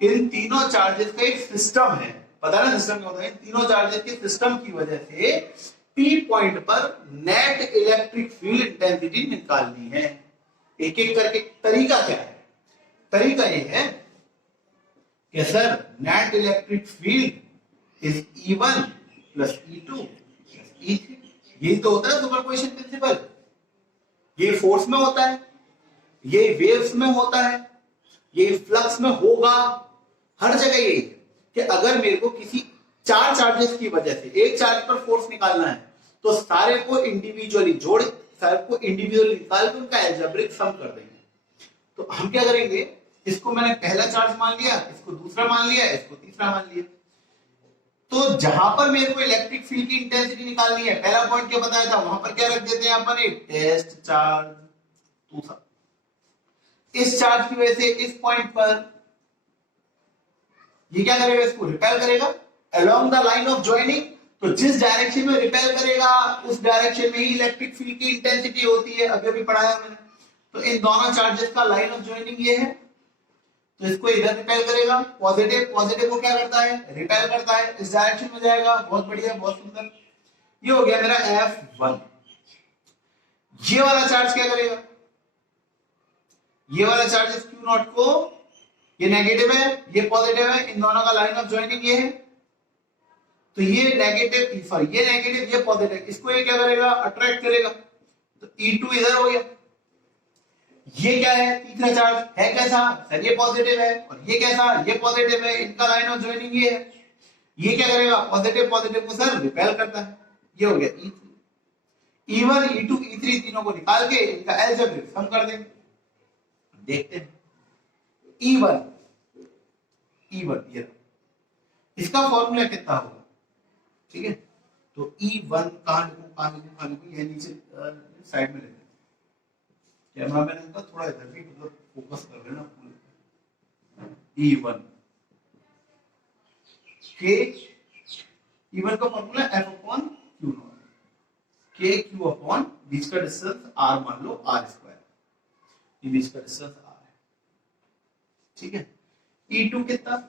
इन तीनों चार्जेस का एक सिस्टम है, पता ना सिस्टम क्या होता है। इन तीनों चार्जेस के सिस्टम की वजह से पी पॉइंट पर नेट इलेक्ट्रिक फील्ड इंटेंसिटी निकालनी है। एक एक करके तरीका क्या है? तरीका ये है कि sir net electric field is E1 plus E2 plus E3। यही तो होता है सुपरपोजिशन प्रिंसिपल। ये फोर्स में होता है, ये वेव्स में होता है, ये फ्लक्स में होगा, हर जगह यही है कि अगर मेरे को किसी 4 चार्जेस की वजह से एक चार्ज पर फोर्स निकालना है तो सारे को इंडिविजुअली जोड़, सारे को इंडिविजुअली निकाल के उनका अलजेब्रिक सम कर देंगे। तो हम क्या करेंगे, इसको मैंने पहला चार्ज मान लिया, इसको दूसरा मान लिया, इसको तीसरा मान लिया। तो जहां पर मेरे को इलेक्ट्रिक फील्ड की इंटेंसिटी निकालनी है, पहला पॉइंट क्या बताया था, वहां पर क्या रख देते हैं अपन, एक टेस्ट चार्ज। दूसरा, इस चार्ज की वजह से इस पॉइंट पर ये क्या करेगा, इसको रिपेल करेगा along the line of joining. तो जिस डायरेक्शन में रिपेल करेगा उस डायरेक्शन में ही इलेक्ट्रिक फील्ड की इंटेंसिटी होती है, अभी अभी पढ़ाया मैंने। तो इन दोनों चार्जेस का लाइन ऑफ ज्वाइनिंग ये है, तो इसको इधर रिपेल करेगा, पॉजिटिव पॉजिटिव को क्या करता है, रिपेल करता है, इस डायरेक्शन में जाएगा। बहुत बढ़िया, बहुत सुंदर। ये हो गया मेरा F1। ये वाला चार्ज क्या करेगा, ये वाला चार्ज इस Q नॉट को, ये नेगेटिव है, ये पॉजिटिव है, इन दोनों का लाइन ऑफ ज्वाइनिंग ये है। तो ये नेगेटिव, सॉरी ये नेगेटिव, ये पॉजिटिव, इसको ये क्या करेगा, अट्रैक्ट करेगा। तो E2 इधर हो गया। ये क्या है, तीसरा चार्ज है कैसा, सर ये पॉजिटिव है, और ये कैसा, ये पॉजिटिव है, इनका लाइन ऑफ ज्वाइनिंग ये है। ये क्या करेगा, पॉजिटिव पॉजिटिव को सर रिपेल करता है। ये हो गया E3। E1 E2 E3 तीनों को निकाल के इनका अलजेब्रिक सम कर देंगे। देखते हैं E1 ये इसका फॉर्मूला कितना होगा। ठीक है, तो E1 कहां लिखूं, ये नीचे साइड में ले लेते। कैमरा मैन अंकल थोड़ा इधर भी मतलब फोकस कर लेना पूरे। E1 के E1 का formula F upon Q naught, K Q upon बीच का डिस्टेंस R मान लो R², ये बीच का डिस्टेंस R है। ठीक है, E2 कितना,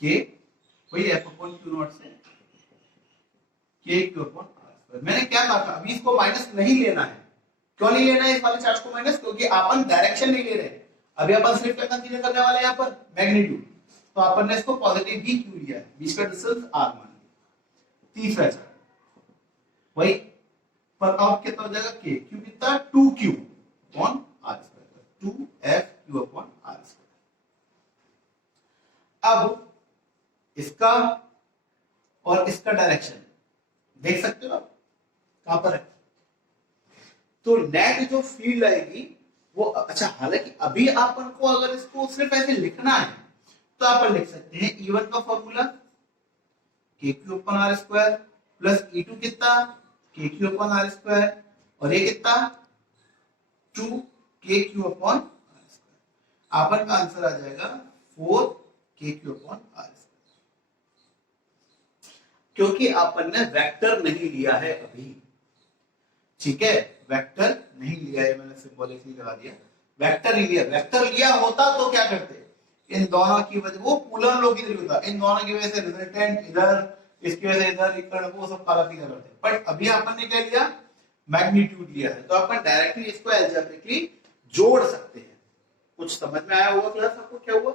K वही F अपॉन Q नॉट से K Q अपॉन R²। मैंने क्या कहा था, अभी इसको माइनस नहीं लेना है। क्यों नहीं लेना है इस वाले चार्ज को माइनस, क्योंकि अपन डायरेक्शन नहीं ले रहे, अभी अपन सिर्फ क्या कंसीडर करने वाले हैं यहाँ पर, मैग्नीट्यूड। तो अपन ने इसको पॉजिटिव भी क्यू लिया है, बीच का डिस्टेंस R मान लिया। तीसरा चार्ज वही, पर अब कितना हो जाएगा, K Q कितना, 2Q upon R², 2FQ upon R²। अब इसका और इसका डायरेक्शन देख सकते हो आप कहां पर है। तो नेट जो फील्ड आएगी वो अच्छा, हालांकि अभी अपन को अगर इसको सिर्फ ऐसे लिखना है तो अपन लिख सकते हैं E1 का फॉर्मूला KQ अपन R स्क्वायर प्लस E2 कितना KQ अपन R स्क्वायर और ये कितना 2KQ अपन R स्क्वायर। अपन का आंसर आ जाएगा 4KQ अपन R स्क्वायर, क्योंकि अपन ने वेक्टर नहीं लिया है अभी। ठीक है, वेक्टर नहीं लिया है, मैंने सिंबॉलिकली लगा दिया, वेक्टर नहीं लिया। वेक्टर लिया होता तो क्या करते, इन दोनों की वजह, वो कूलम लो की तरह होता, इन दोनों की वजह से रिजल्टेंट इधर, इसकी वजह से इधर, इक्वल वो सब काला पीला करते। बट अभी अपन ने क्या लिया, मैग्नीट्यूड लिया है, तो अपन डायरेक्टली इसको अलजेब्रिकली जोड़ सकते हैं। कुछ समझ में आया होगा क्लास आपको क्या हुआ?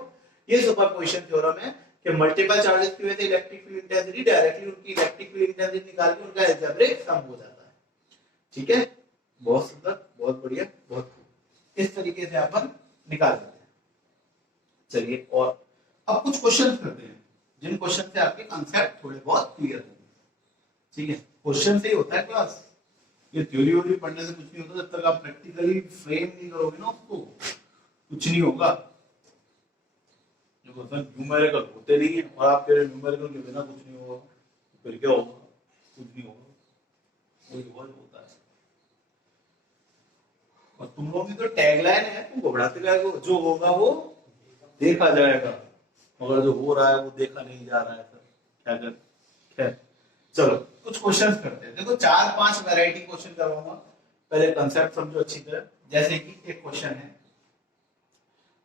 ये सुपरपोजिशन थ्योरम है कि मल्टीपल चार्जेस की वजह से इलेक्ट्रिक फील्ड इंटेंसिटी डायरेक्टली उनकी इलेक्ट्रिक फील्ड इंटेंसिटी निकाल के उनका अलजेब्रिक सम हो जाता है। ठीक है, बहुत सुंदर, बहुत बढ़िया, बहुत खूब। इस तरीके से अपन निकाल सकते हैं। चलिए, और अब कुछ क्वेश्चन करते हैं जिन क्वेश्चन से आपके कांसेप्ट थोड़े बहुत क्लियर होंगे। ठीक है, क्वेश्चन से ही होता है क्लास, ये थ्योरी वोरी पढ़ने से कुछ नहीं होता। जब तक आप प्रैक्टिकली फ्रेम नहीं करोगे ना उसको, कुछ नहीं होगा। जो क्वेश्चन न्यूमेरिकल होते नहीं है और आप कह रहे न्यूमेरिकल के बिना कुछ नहीं होगा, फिर क्या होगा? कुछ नहीं होगा, वही होता है। और तुम लोग की तो टैगलाइन है, तुम घबराते क्या हो, जो होगा वो देखा जाएगा, मगर जो हो रहा है वो देखा नहीं जा रहा है। सर क्या कर, खैर चलो कुछ क्वेश्चंस करते हैं। देखो 4-5 वैरायटी क्वेश्चन करवाऊंगा, पहले कांसेप्ट समझो अच्छी तरह। जैसे कि एक क्वेश्चन है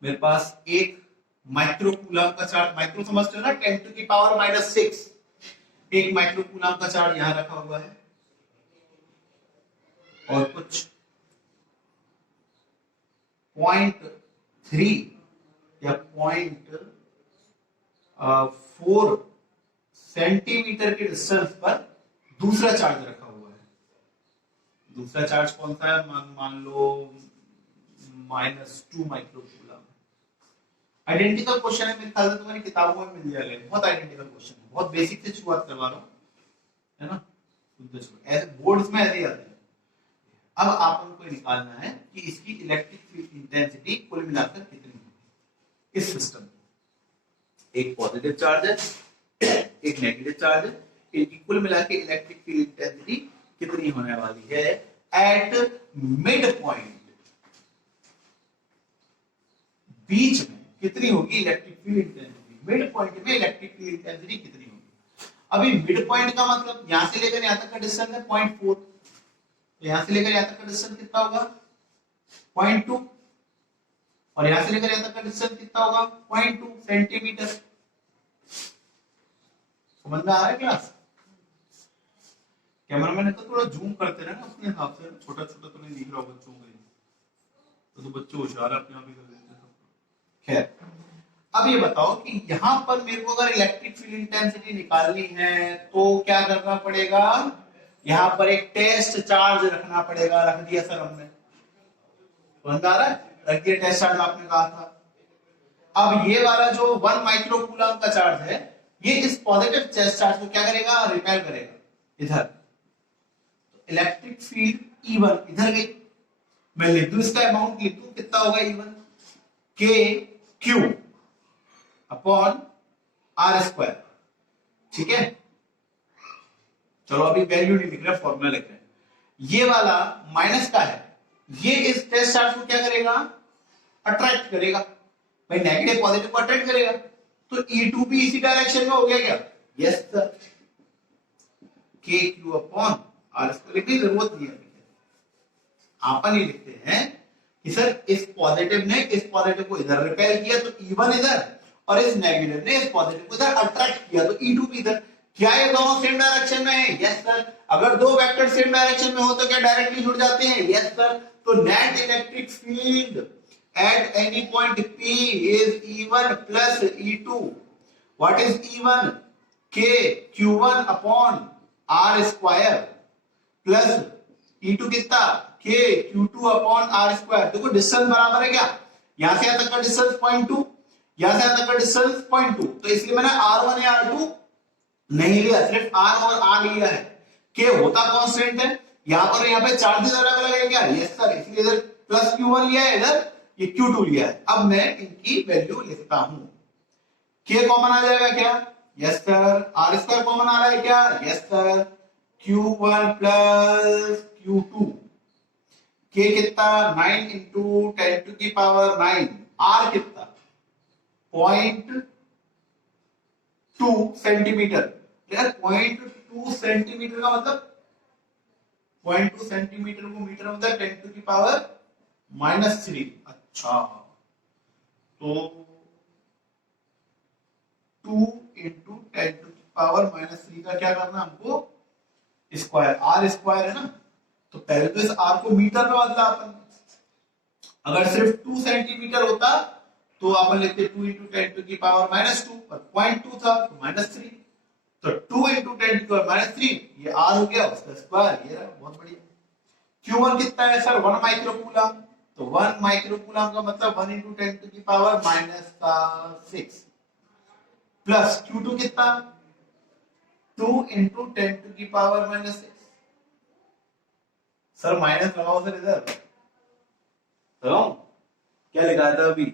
मेरे पास, एक माइक्रोकूलम का चार्ज, माइक्रो समझते हो ना, 10⁻⁻⁶, एक माइक्रोकूलम का चार्ज यहां रखा हुआ है और कुछ 0.3 या 0.4 सेंटीमीटर के डिस्टेंस पर दूसरा चार्ज रखा हुआ है। दूसरा चार्ज कौन सा है? मान लो -2 माइक्रोकूलम। आइडेंटिकल क्वेश्चन है, मेरे ख्याल से तुम्हारी किताबों में मिल जाएगा। बहुत आइडेंटिकल क्वेश्चन है, बहुत बेसिक से शुरुआत करवा रहा हूं, है ना। ऐसे बोर्ड्स में ऐसे ही आते हैं। अब आप उनको निकालना है कि इसकी इलेक्ट्रिक फील्ड इंटेंसिटी कुल मिलाकर कितनी है इस सिस्टम की। एक पॉजिटिव चार्ज है, एक नेगेटिव चार्ज है, इनकी कुल मिलाकर इलेक्ट्रिक फील्ड इंटेंसिटी कितनी होने वाली है एट मिड पॉइंट, बीच में कितनी होगी electric field intensity. Mid point में इलेक्ट्रिक फील्ड इंटेंसिटी कितनी होगी। अभी मिड पॉइंट का मतलब यहां से लेकर यहां तक का डिस्टेंस है 0.4, यहां से लेकर यहां तक का डिस्टेंस कितना होगा 0.2, और यहां से लेकर यहां तक का डिस्टेंस कितना होगा 0.2 सेंटीमीटर। समझ में आ रहा है क्लास? कैमरामैन को थोड़ा जूम करते रहे ना अपने हिसाब से, छोटा छोटा तो नहीं दिख रहा बच्चों को, तो बच्चे होशियार अपने आप ही कर लेते हैं। खैर, अब ये बताओ कि यहां पर मेरे को अगर इलेक्ट्रिक फील्ड इंटेंसिटी निकालनी है तो क्या करना पड़ेगा? यहां पर एक टेस्ट चार्ज रखना पड़ेगा। रख दिया सर हमने, समझ आ रहा है? रख दिया टेस्ट चार्ज, आपने कहा था। अब ये वाला जो 1 माइक्रोकूलम का चार्ज है, ये इस पॉजिटिव टेस्ट चार्ज को क्या करेगा? रिपेल करेगा इधर। तो इलेक्ट्रिक फील्ड E1 इधर गई, मैं लिख दूं इसका अमाउंट, लिख दूं कितना होगा E1 KQ upon R square. ठीक है, चलो अभी वैल्यू नहीं लिख रहे, फॉर्मूला लिख रहे हैं। ये वाला माइनस का है, ये इस टेस्ट चार्ज को क्या करेगा? अट्रैक्ट करेगा। भाई नेगेटिव पॉजिटिव को अट्रैक्ट करेगा, तो E2 भी इसी डायरेक्शन में हो गया क्या? Yes sir, KQ upon R square लिखने की जरूरत नहीं है। अपन ही लिखते हैं कि सर इस पॉजिटिव ने इस पॉजिटिव को इधर रिपेल किया तो E1 इधर, और इस नेगेटिव ने इस पॉजिटिव को इधर अट्रैक्ट किया तो E2 भी इधर। क्या ये दोनों सेम डायरेक्शन में है? Yes sir. अगर दो वेक्टर सेम डायरेक्शन में हो तो क्या डायरेक्टली जुड़ जाते हैं? Yes sir. तो net electric field at any point P is E1 plus E2। What is E1? KQ1 upon R square plus E2 कितना? KQ2 upon R square. देखो डिस्टेंस बराबर है क्या? यहां से यहां तक का डिस्टेंस 0.2, यहां से यहां तक का डिस्टेंस 0.2, तो इसलिए मैंने R1 या R2 नहीं लिया, सिर्फ R और R लिया है। K होता कांस्टेंट है, यहां पर यहां पे चार्जेस अलग अलग है क्या? यस सर, इसलिए इधर प्लस Q1 लिया है, इधर ये Q2 लिया है। अब मैं इनकी वैल्यू लिखता हूं। K कॉमन आ जाएगा क्या? Yes sir. R square common आ रहा है क्या? Yes sir. Q1 plus Q2, K कितना? 9 इंटू 10 टू की पावर 9। R कितना? 0.2 सेंटीमीटर। यार 0.2 सेंटीमीटर का मतलब 0.2 सेंटीमीटर को मीटर में होता है 10 टू की पावर -3। अच्छा, तो 2 इंटू 10 टू की पावर -3 का क्या करना हमको? स्क्वायर। आर स्क्वायर है ना, तो पहले तो इस आर को मीटर में बदला अपन। अगर सिर्फ 2 सेंटीमीटर होता तो अपन लिखते 2 इंटू 10 टू की पावर -2, पर 0.2 था तो -3, तो 2 इंटू 10 टू की पावर -3, ये आर हो गया, उसका स्क्वायर ये रहा। बहुत बढ़िया। Q1 कितना है सर? 1 माइक्रोकूलम, तो 1 माइक्रोकूलम का मतलब 1 इंटू 10 टू की पावर -6, प्लस Q2 कितना? 2 इंटू 10 टू की पावर -6। सर माइनस लगाओ सर, इधर लगाओ। क्या लिखा था अभी?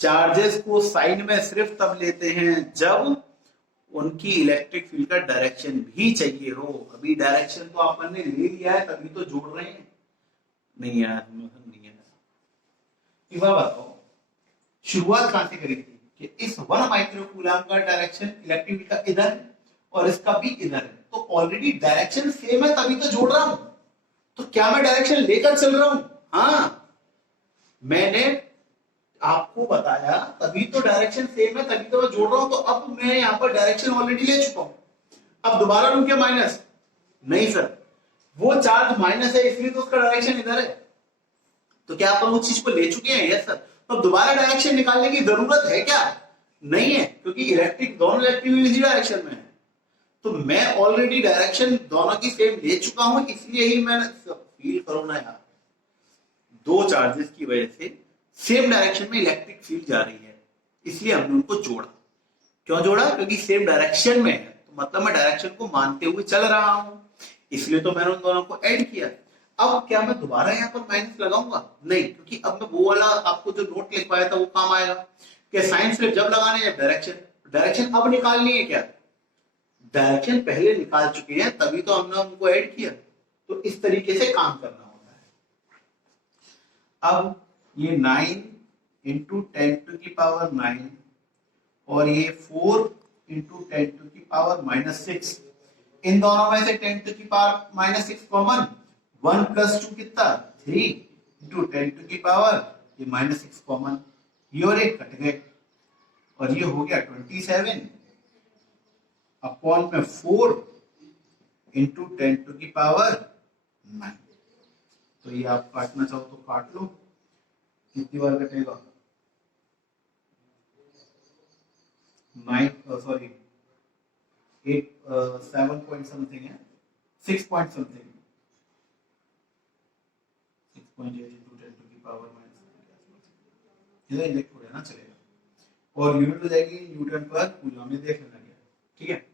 चार्जेस को साइन में सिर्फ तब लेते हैं जब उनकी इलेक्ट्रिक फील्ड का डायरेक्शन भी चाहिए हो। अभी डायरेक्शन तो अपन ने ले लिया है, तभी तो जोड़ रहे हैं। नहीं यार, नहीं है। एक बार बताओ, शुरुआत कहां से करी थी कि इस 1 माइक्रोकूलम का डायरेक्शन इलेक्ट्रिक फील्ड का इधर है और इसका भी इधर है, तो ऑलरेडी डायरेक्शन सेम है, तभी तो जोड़ रहा हूं। तो क्या मैं डायरेक्शन लेकर चल रहा हूं? हाँ, मैंने आपको बताया, तभी तो डायरेक्शन सेम है, तभी तो मैं जोड़ रहा हूं। तो अब मैं यहां पर डायरेक्शन ऑलरेडी ले चुका हूं। अब दोबारा लूं क्या माइनस? नहीं सर, वो चार्ज माइनस है इसलिए तो उसका डायरेक्शन इधर है। तो क्या अपन उस चीज को ले चुके हैं? Yes sir. तो दोबारा डायरेक्शन निकालने की जरूरत है क्या? नहीं है, क्योंकि इलेक्ट्रिक दोनों इलेक्ट्रिक इसी डायरेक्शन में है। तो मैं ऑलरेडी डायरेक्शन दोनों की सेम ले चुका हूं, इसलिए ही मैंने, फील करो ना यार, दो चार्जेस की वजह से सेम डायरेक्शन में इलेक्ट्रिक फील्ड जा रही है, इसलिए हमने उनको जोड़ा। क्यों जोड़ा? क्योंकि सेम डायरेक्शन में है, तो मतलब मैं डायरेक्शन को मानते हुए चल रहा हूं, इसलिए तो मैंने उन दोनों को ऐड किया। अब क्या मैं दोबारा यहाँ पर माइनस लगाऊंगा? नहीं, क्योंकि अब मैं वो वाला आपको जो नोट लिखवाया था वो काम आएगा कि साइन सिर्फ जब लगाने जब डायरेक्शन अब निकालनी है। क्या डायरेक्शन पहले निकाल चुके हैं, तभी तो हमने उनको ऐड किया। तो इस तरीके से काम करना होता है। अब ये 9 इंटू 10 टू की पावर 9 और ये 4 इंटू 10 टू की पावर -6, इन दोनों में से 10 टू की पावर -6 कॉमन, 1 प्लस 2 कितना? 3 इंटू 10 टू की पावर ये -6 कॉमन, ये और एक कट गए और ये हो गया 27 अपॉन में 4 इंटू 10 टू की पावर 9। तो ये आप काटना चाहो तो काट लो, कितनी बार कटेगा? 7 पॉइंट समथिंग है, 6 पॉइंट समथिंग, 6.8 इंटू 10 टू की पावर -6, इधर इंजेक्ट हो जाना चलेगा और यूनिट हो जाएगी न्यूटन पर कूलम में, देख लेना क्या। ठीक है,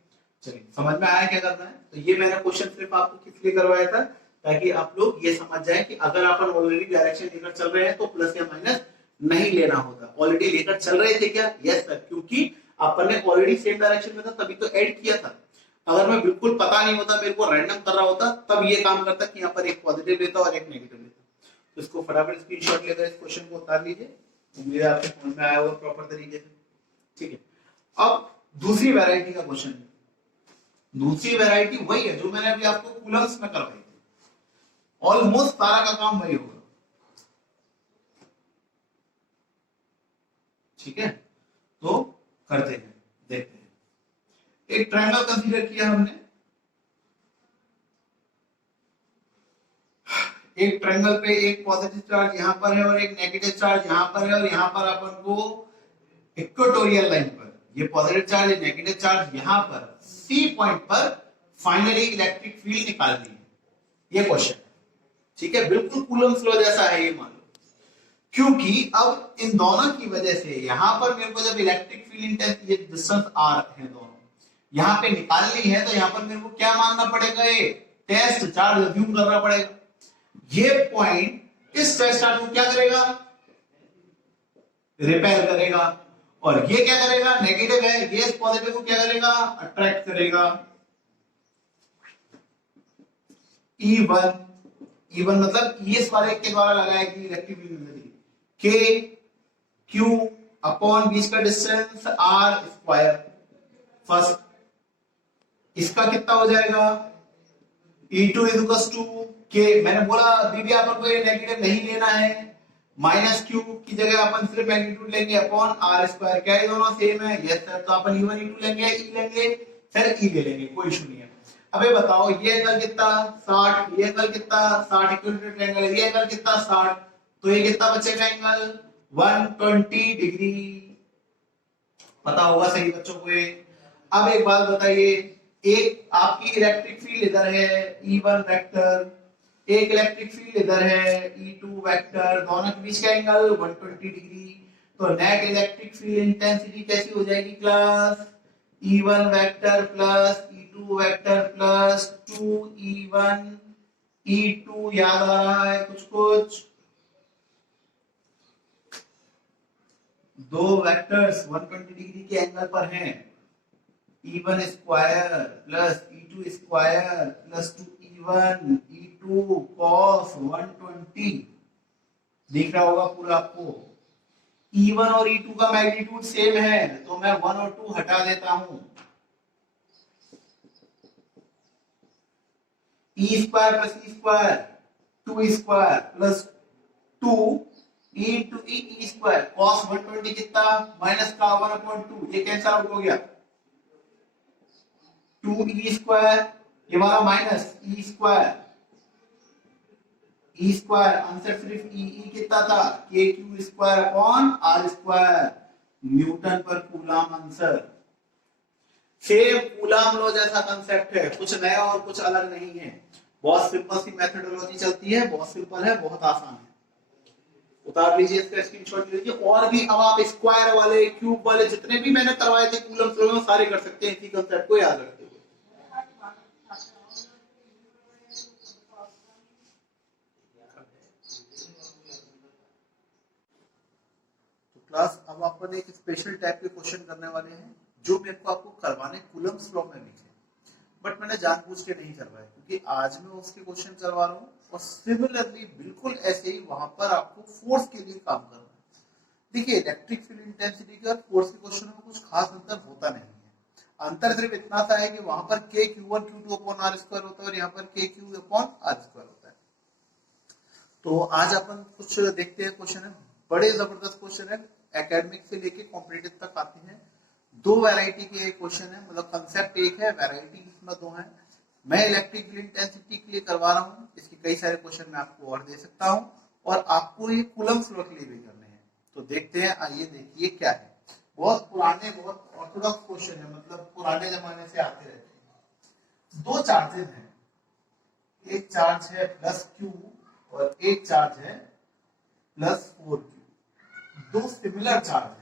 चलिए समझ में आया क्या करना है। तो ये मैंने क्वेश्चन सिर्फ आपको किस लिए करवाया था, ताकि आप लोग ये समझ जाएं कि अगर अपन ऑलरेडी डायरेक्शन लेकर चल रहे हैं तो प्लस या माइनस नहीं लेना होता। ऑलरेडी लेकर चल रहे थे क्या? यस सर, क्योंकि अपन ने ऑलरेडी सेम डायरेक्शन में था, तभी तो ऐड किया था। अगर मैं बिल्कुल पता नहीं होता, मेरे को रैंडम कर रहा होता, तब ये काम करता कि यहाँ पर एक पॉजिटिव लेता और एक नेगेटिव लेता। तो इसको फटाफट स्क्रीनशॉट लेकर इस क्वेश्चन को उतार लीजिए, उम्मीद है आपको समझ में आया होगा प्रॉपर तरीके से। ठीक है, अब दूसरी वैरायटी का क्वेश्चन। दूसरी वैरायटी वही है जो मैंने अभी आपको कूलम्स में करवाई थी, ऑलमोस्ट सारा का काम वही होगा। ठीक है, तो करते हैं, देखते हैं। एक ट्रायंगल कंसीडर किया हमने, एक ट्रायंगल पे एक पॉजिटिव चार्ज यहां पर है और एक नेगेटिव चार्ज यहां पर है, और यहां पर अपन को इक्वेटोरियल लाइन पर ये पॉजिटिव चार्ज, नेगेटिव चार्ज यहां पर सी पॉइंट पर फाइनली इलेक्ट्रिक फील्ड निकालनी है, ये क्वेश्चन। ठीक है, बिल्कुल कूलम्स लॉ जैसा है ये, मान लो। क्योंकि अब इन दोनों की वजह से यहां पर मेरे को जब इलेक्ट्रिक फील्ड इंटेंस ये डिस्टेंस आर है दोनों यहां पे निकालनी है, तो यहां पर मेरे को क्या मानना पड़ेगा? ये टेस्ट चार्ज अज्यूम करना पड़ेगा। ये पॉइंट इस टेस्ट चार्ज को क्या करेगा, रिपेल करेगा। और ये क्या करेगा, नेगेटिव है, ये इस पॉजिटिव को क्या करेगा, अट्रैक्ट करेगा। E1 मतलब इस वाले के द्वारा लगाया कि इलेक्ट्रिक फील्ड के क्यू अपॉन बीच का डिस्टेंस आर स्क्वायर। फर्स्ट इसका कितना हो जाएगा, E2 इज टू के, मैंने बोला अभी भी अपन को ये नेगेटिव नहीं लेना है, माइनस क्यू की जगह अपन सिर्फ मैग्नीट्यूड लेंगे अपॉन आर स्क्वायर। क्या ये दोनों सेम है, यस सर, तो अपन E1 E2 लेंगे, ई लेंगे, फिर ई ले लेंगे, कोई इशू नहीं है। अबे बताओ ये एंगल कितना 60, ये एंगल कितना 60, इक्विलेटरल ट्रायंगल है, ये एंगल कितना 60, तो ये कितना बचेगा एंगल 120 डिग्री। पता होगा सही बच्चों को ये। अब एक बात बताइए, एक आपकी इलेक्ट्रिक फील्ड इधर है E1 वेक्टर, एक इलेक्ट्रिक फील्ड इधर है E2 वेक्टर, दोनों के बीच का एंगल 120 डिग्री। तो नेट इलेक्ट्रिक फील्ड इंटेंसिटी कैसी हो जाएगी class, E1 vector plus E2 vector plus 2E1 E2, याद आ रहा है कुछ कुछ, दो वेक्टर्स 120 डिग्री के एंगल पर हैं, E1 square plus E2 square plus 2E1 E2 cos 120, दिख रहा होगा पूरा आपको। E1 और E2 का मैग्नीट्यूड सेम है, तो मैं 1 और 2 हटा देता हूं। E square plus E square 2 square plus 2 E into E square cos 120 कितना, माइनस का 1/2, ये कैंसिल आउट हो गया, 2E स्क्वायर, ये वाला minus E square, E square answer सिर्फ E कितना था, KQ square upon R square, Newton पर coulomb answer. Same coulomb law जैसा कंसेप्ट है, कुछ नया और कुछ अलग नहीं है, बहुत सिंपल सी मेथोडोलॉजी चलती है, बहुत सिंपल है, बहुत आसान है। उतार लीजिए इसका स्क्रीनशॉट लीजिए। और भी अब आप स्क्वायर वाले क्यूब वाले जितने भी मैंने करवाए थे कूलम लॉ में, सारे कर सकते हैं इसी कंसेप्ट को याद रखते हुए। तो क्लास अब अपन एक स्पेशल टाइप के क्वेश्चन करने वाले हैं जो मेरे को आपको करवाने कूलम्स लॉ में भी थे, बट मैंने जानबूझ के नहीं करवाया क्योंकि आज मैं उसके क्वेश्चन करवा रहा हूँ और सिमिलरली बिल्कुल ऐसे ही वहां पर आपको फोर्स के लिए काम करना है। देखिए इलेक्ट्रिक फील्ड इंटेंसिटी का फोर्स के क्वेश्चन में कुछ खास अंतर होता नहीं है, अंतर सिर्फ इतना सा है कि वहां पर k q1 q2 upon r square होता है और यहाँ पर k q upon r square होता है। तो आज अपन कुछ देखते हैं क्वेश्चन है, बड़े जबरदस्त क्वेश्चन है, एकेडमिक से लेके कॉम्पिटिटिव तक आते हैं। दो वैरायटी के क्वेश्चन है, मतलब कंसेप्ट एक है, वैरायटी इसमें दो है। मैं इलेक्ट्रिक फील्ड इंटेंसिटी के लिए करवा रहा हूँ, इसके कई सारे क्वेश्चन मैं आपको और दे सकता हूँ और आपको ये कूलम्स लॉ के लिए भी करने हैं। तो देखते हैं, आइए देखिए क्या है। बहुत पुराने, बहुत ऑर्थोडॉक्स क्वेश्चन है, मतलब पुराने जमाने से आते रहते हैं। दो चार्जेस हैं, एक चार्ज है प्लस क्यू और एक चार्ज है प्लस 4q, दो सिमिलर चार्ज हैं।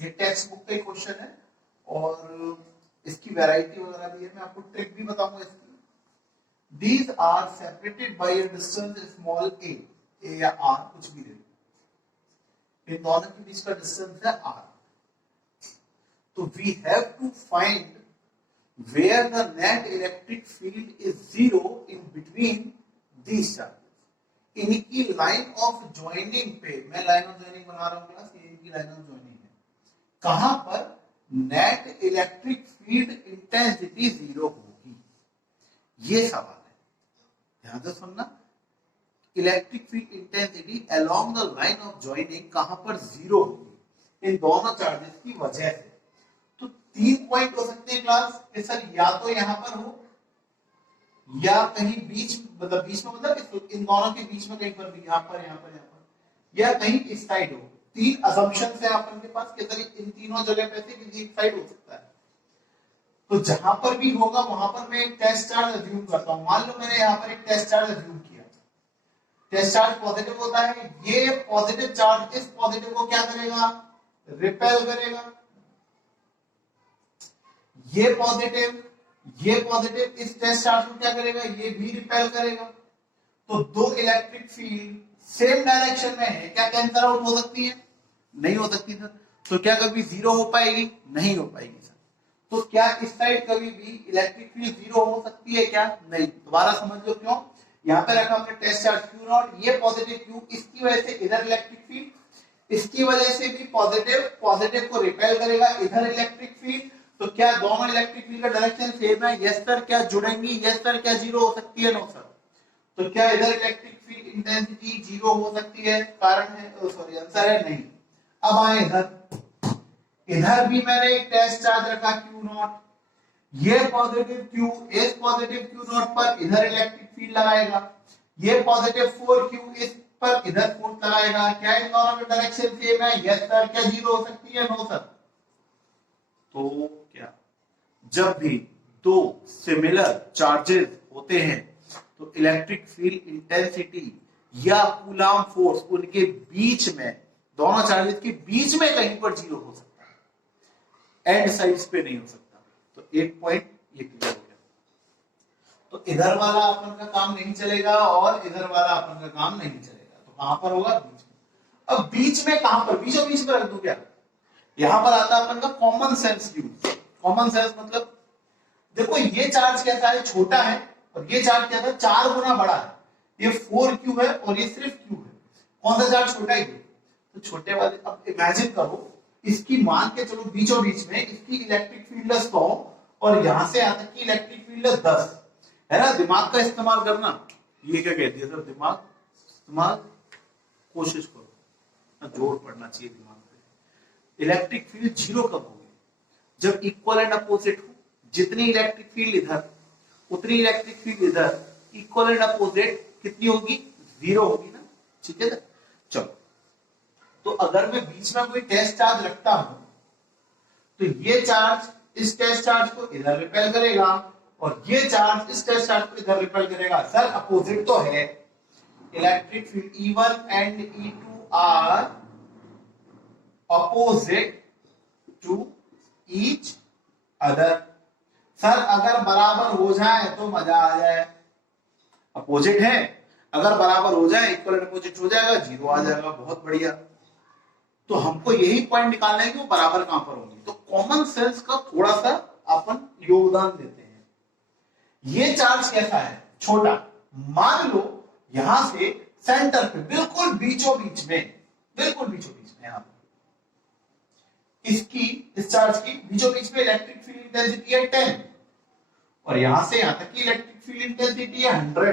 ये टेक्स्ट बुक का क्वेश्चन है और इसकी वैरायटी वगैरह भी है, मैं आपको ट्रिक भी बताऊंगा इसकी। These are separated by a distance small a, a या r कुछ भी ले, इन दोनों के बीच का डिस्टेंस है r। तो we have to find where the net electric field is zero in between these charges। इनकी लाइन ऑफ ज्वाइनिंग पे, मैं लाइन ऑफ ज्वाइनिंग बना रहा हूं क्लास, ये इनकी लाइन ऑफ ज्वाइनिंग है, कहां पर net electric field intensity zero होगी, ये सवाल है, ध्यान से सुनना। Electric field intensity along the line of joining कहां पर जीरो होगी इन दोनों चार्जेस की वजह से। तो 3 पॉइंट हो सकते हैं क्लास कि सर या तो यहां पर हो या कहीं बीच, मतलब बीच में मतलब इन दोनों के बीच में कहीं पर भी, यहां पर यहां पर यहां पर, या कहीं इस साइड हो। 3 असम्पशंस है अपन के पास कि सर इन तीनों जगह पे से किसी एक साइड हो सकता है। तो जहां पर भी होगा वहां पर मैं एक टेस्ट चार्ज अज्यूम करता हूं। मान लो मैंने यहां पर एक टेस्ट चार्ज अज्यूम किया, टेस्ट चार्ज पॉजिटिव होता है, ये पॉजिटिव चार्ज इस पॉजिटिव को क्या करेगा, रिपेल करेगा। ये पॉजिटिव इस टेस्ट चार्ज को क्या करेगा, ये भी रिपेल करेगा। तो दो इलेक्ट्रिक फील्ड सेम डायरेक्शन में है, क्या कैंसल आउट हो सकती है? नहीं हो सकती सर। तो क्या कभी जीरो हो पाएगी? नहीं हो पाएगी सर। तो क्या इस साइड कभी भी इलेक्ट्रिक फील्ड जीरो हो सकती है क्या? नहीं। दोबारा समझ लो क्यों। यहाँ पे रखा हमने टेस्ट चार्ज क्यू नॉट, ये पॉजिटिव क्यू, इसकी वजह से इधर इलेक्ट्रिक फील्ड, इसकी वजह से भी पॉजिटिव को रिपेल करेगा इधर इलेक्ट्रिक फील्ड। तो क्या दोनों इलेक्ट्रिक फील्ड का डायरेक्शन सेम है? Yes sir. क्या जुड़ेंगी? Yes sir. क्या जीरो हो सकती है? No sir. तो क्या इधर इलेक्ट्रिक फील्ड इंटेंसिटी जीरो हो सकती है? कारण है, सॉरी आंसर है नहीं। अब आए इधर भी मैंने एक टेस्ट चार्ज रखा क्यू नॉट, ये पॉजिटिव क्यू, इस पॉजिटिव क्यू नॉट पर इधर इलेक्ट्रिक फील्ड लगाएगा, ये पॉजिटिव 4 क्यू इस पर इधर फोर्स लगाएगा। क्या इन दोनों का डायरेक्शन सेम है? Yes sir. क्या जीरो हो सकती है? No sir. तो क्या जब भी दो सिमिलर चार्जेस होते हैं तो इलेक्ट्रिक फील्ड इंटेंसिटी या कूलम्ब फोर्स उनके बीच में, दोनों चार्जेस के बीच में कहीं पर जीरो हो सकता है, एंड साइड्स पे नहीं हो सकता। तो एक पॉइंट ये क्लियर हो गया। तो इधर वाला अपन का काम नहीं चलेगा और इधर वाला अपन का काम नहीं चलेगा। तो कहां पर होगा? बीच में। अब बीच में कहां पर? बीचों बीच में रख दो क्या? यहां पर आता है अपन का common sense use. Common sense मतलब देखो ये चार्ज कैसा है? छोटा है, और ये चार्ज क्या है? 4 गुना बड़ा है। ये 4Q है और ये सिर्फ Q है। कौन सा चार्ज छोटा है? तो छोटे वाले। अब इमेजिन करो, इसकी मान के चलो बीचों बीच में इसकी इलेक्ट्रिक फील्ड 100 और यहां से यहां तक की इलेक्ट्रिक फील्ड 10 है ना। दिमाग का इस्तेमाल करना, ये क्या कहती है सर? दिमाग इस्तेमाल कोशिश करो, जोर पड़ना चाहिए दिमाग पे। इलेक्ट्रिक फील्ड जीरो कब होगी? जब इक्वल एंड अपोजिट हो। जितनी इलेक्ट्रिक फील्ड इधर उतनी इलेक्ट्रिक फील्ड इधर, इक्वल एंड अपोजिट कितनी होगी? जीरो होगी ना। ठीक है ना। चलो, तो अगर मैं बीच में कोई टेस्ट चार्ज रखता हूं तो ये चार्ज इस टेस्ट चार्ज को इधर रिपेल करेगा और ये चार्ज इस टेस्ट चार्ज को इधर रिपेल करेगा। सर अपोजिट तो है। Electric field E1 and E2 are opposite to each other. Sir अगर बराबर हो जाए तो मजा आ जाए। अपोजिट है, अगर बराबर हो जाए, इक्वल एंड अपोजिट हो जाएगा, जीरो आ जाएगा। बहुत बढ़िया। तो हमको यही पॉइंट निकालना है कि वो बराबर कहां पर होंगे। तो कॉमन सेंस का थोड़ा सा अपन योगदान देते हैं। ये चार्ज कैसा है? छोटा। मान लो यहां से सेंटर पे बिल्कुल बीचों बीच में, बिल्कुल बीचों बीच में, यहां पर इसकी, इस चार्ज की बीचों बीच में इलेक्ट्रिक फील्ड इंटेंसिटी है 10 और यहां से यहां तक की इलेक्ट्रिक फील्ड इंटेंसिटी है 100।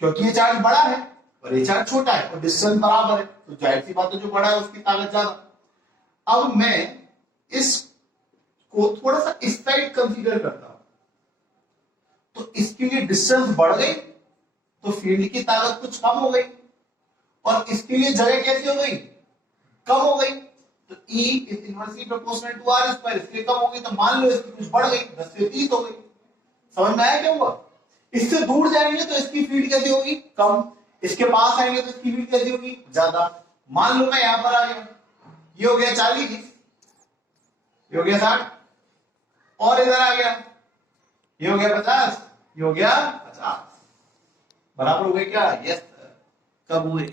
क्योंकि ये चार्ज बड़ा है और ये चार्ज छोटा है और डिस्टेंस बराबर है, तो जाहिर सी बात है जो बड़ा है उसकी ताकत ज्यादा। अब मैं इसको थोड़ा सा इस साइड कंसीडर करता हूं, तो इसके लिए डिस्टेंस बढ़ गई तो फील्ड की ताकत कुछ कम हो गई, और इसके लिए जगह कैसी हो गई? कम हो गई। तो E is inversely proportional to R square, इसलिए कम हो गई। तो मान लो इसकी कुछ बढ़ गई, 10 से 30 हो गई। समझ में आया क्या हुआ? इससे दूर जाएंगे तो इसकी फील्ड कैसी होगी? कम। इसके पास आएंगे तो इसकी फील्ड कैसी होगी? ज्यादा। मान लो मैं यहां पर आ गया, ये हो गया 40, ये हो गया 60, और इधर आ गया, ये हो गया 50, ये हो गया 50। बराबर हो गए क्या? Yes sir. कब हुए?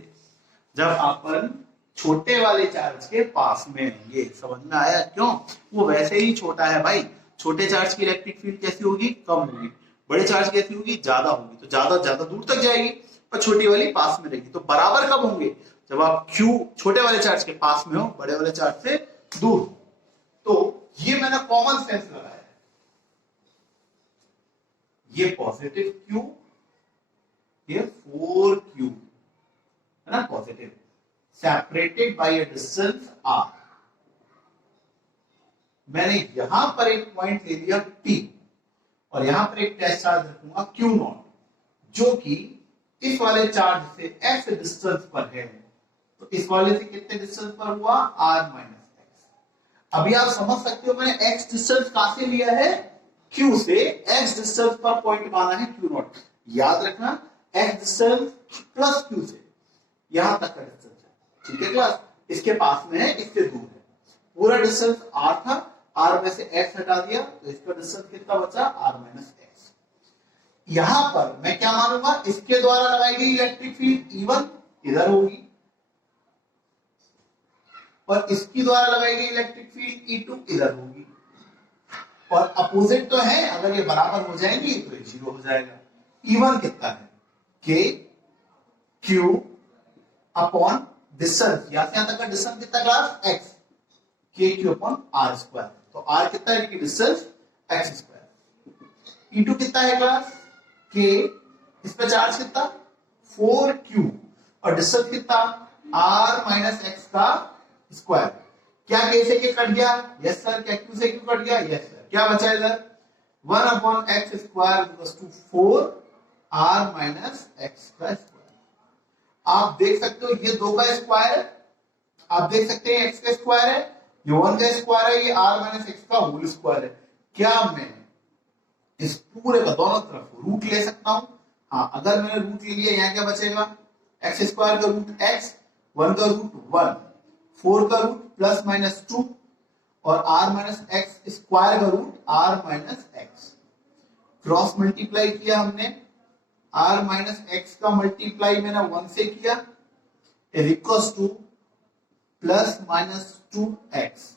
जब अपन छोटे वाले चार्ज के पास में रहेंगे। समझ में आया क्यों? वो वैसे ही छोटा है भाई। छोटे चार्ज की इलेक्ट्रिक फील्ड कैसी होगी? कम होगी। बड़े चार्ज कैसी होगी? ज्यादा होगी। तो ज्यादा दूर तक जाएगी, पर छोटी वाली पास में रहेगी। तो बराबर कब होंगे? जब आप Q छोटे वाले चार्ज के पास में हो, बड़े वाले चार्ज से दूर। तो ये मैंने कॉमन सेंस लगाया। ये पॉजिटिव Q, ये 4Q है ना, positive, separated by a distance R। मैंने यहां पर एक पॉइंट ले लिया P और यहां पर एक टेस्ट चार्ज रखूंगा Q नॉट, जो कि इस वाले चार्ज से x डिस्टेंस पर है। तो इस वाले से कितने डिस्टेंस पर हुआ? R minus x. अभी आप समझ सकते हो मैंने x डिस्टेंस कहां से लिया है? Q से। x डिस्टेंस पर पॉइंट माना है Q नॉट। याद रखना, x डिस्टेंस प्लस Q से यहां तक का डिस्टेंस है। ठीक है क्लास? इसके पास में है, इससे दूर है। पूरा डिस्टेंस R था, R में से x हटा दिया तो इसका डिस्टेंस कितना बचा? R minus x. यहां पर मैं क्या मानूंगा, इसके द्वारा लगाई गई इलेक्ट्रिक फील्ड E1 इधर होगी और इसकी द्वारा लगाई गई इलेक्ट्रिक फील्ड E2 इधर होगी, और अपोजिट तो है, अगर ये बराबर हो जाएंगी तो ये 0 हो जाएगा। E1 कितना है, K Q अपॉन डिस्टेंस, यहां से यहां तक का डिस्टेंस कितना class, x, K Q upon R square, तो R कितना है, डिस्टेंस x स्क्वायर। E2 कितना है क्लास, K, इस पे चार्ज कितना 4Q और डिस्टेंस कितना R माइनस एक्स का स्क्वायर। क्या K से K कट गया, यस सर। क्या Q से Q कट गया, यस सर। क्या बचा इधर, 1 upon x square equals to 4 R minus x का स्क्वायर। आप देख सकते हो ये 2 का स्क्वायर है, आप देख सकते हैं x का स्क्वायर है, ये 1 का स्क्वायर है, ये R माइनस एक्स का होल स्क्वायर है। क्या मैं इस पूरे का दोनों तरफ रूट ले सकता हूं, हाँ। अगर मैंने रूट ले लिया, यहाँ क्या बचेगा, एक्स स्क्वायर का रूट x, 1 का रूट 1, 4 का रूट प्लस माइनस 2 और r माइनस एक्स स्क्वायर का root r minus x. Cross multiply किया हमने, r माइनस एक्स का मल्टीप्लाई मैंने 1 से किया, is equals to plus minus 2x।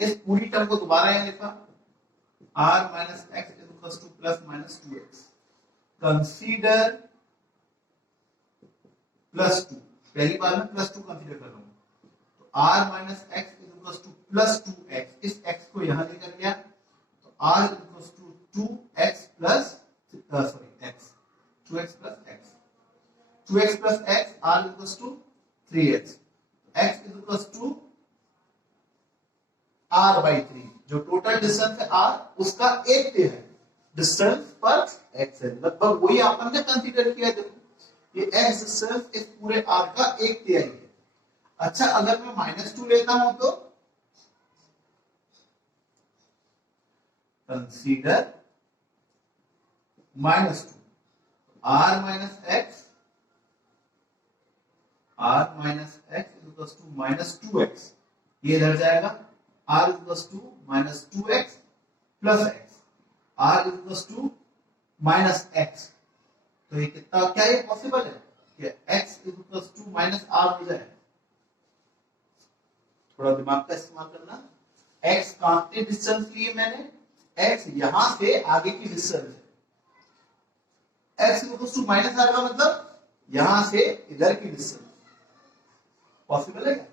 इस पूरी टर्म को दोबारा यहां लिखा, r minus x is equals to plus minus 2x। Consider plus 2, पहली बार में प्लस 2 कंसीडर कर रहा हूं, तो r minus x is equals to plus 2x। इस x को यहां लेकर गया तो r is equals to 2x plus x, 2x plus x, 2x plus x, r is equals to 3x, x is equals to r by 3। जो total distance है r, उसका 1 तिहाई डिस्टेंस पर x है, लगभग वही आपन ने कंसीडर किया। देखो ये x डिस्टेंस इस पूरे r का 1 तिहाई है। अच्छा, अगर मैं -2 लेता हूं तो consider -2, r minus x, r minus x is equals to minus 2x, ये इधर जाएगा, r is equals to minus 2x plus x, r is equals to minus x। तो ये कितना, क्या ये पॉसिबल है कि x is equals to minus r हो जाए? थोड़ा दिमाग का इस्तेमाल करना। x कांस्टेंट डिस्टेंस लिए मैंने, x यहां से आगे की डिस्टेंस है, x is equals to minus r का मतलब यहां से इधर की डिस्टेंस। पॉसिबल है क्या?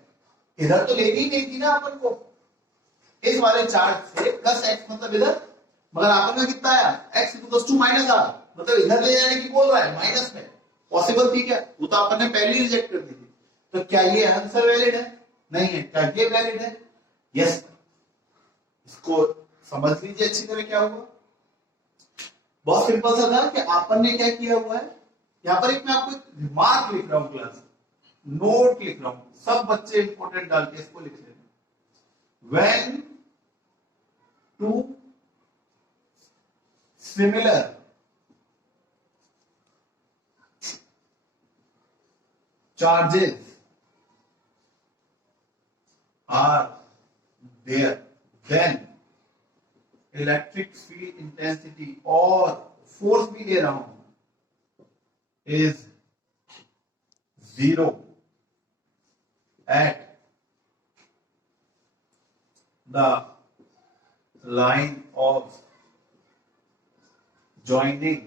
इधर तो लेनी ही नहीं थी ना अपन को, इस वाले चार्ट से प्लस x मतलब इधर, मगर आपन का कितना आया, x equals to minus r, मतलब इधर ले जाने की बोल रहा है माइनस में। पॉसिबल थी क्या? वो तो अपन ने पहले ही रिजेक्ट कर दी थी। तो क्या ये आंसर वैलिड है? नहीं है। क्या ये वैलिड है? यस। इसको समझ लीजिए अच्छी तरह क्या हुआ। बहुत सिंपल सा था कि आपन ने क्या किया हुआ है, यहां पर एक मैं आपको एक रिमार्क लिख रहा हूं, क्लास नोट लिख रहा हूं, सब बच्चे इंपॉर्टेंट डाल के इसको लिख लेना। When two similar charges are there, then electric field intensity और force भी ले रहा हूं is 0 at the line of joining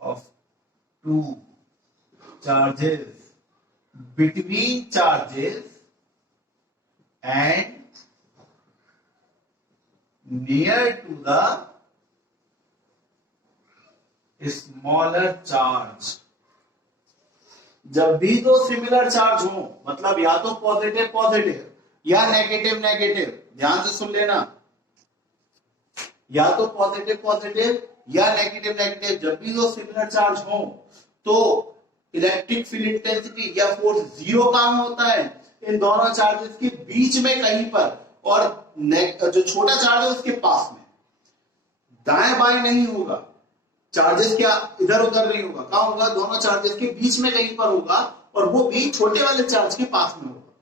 of two charges between charges and near to the smaller charge। जब भी दो सिमिलर चार्ज हो, मतलब या तो पॉजिटिव पॉजिटिव या नेगेटिव नेगेटिव, ध्यान से सुन लेना, या तो पॉजिटिव पॉजिटिव या नेगेटिव नेगेटिव, जब भी दो सिमिलर चार्ज हो तो इलेक्ट्रिक फील्ड इंटेंसिटी या फोर्स 0 कहां होता है, इन दोनों चार्जेस के बीच में कहीं पर, और जो छोटा चार्ज है उसके पास में। दाएं बाएं नहीं होगा, चार्जेस क्या इधर उधर नहीं होगा, कहां होगा, दोनों चार्जेस के बीच में कहीं पर होगा, और वो भी छोटे वाले चार्ज के पास में होगा।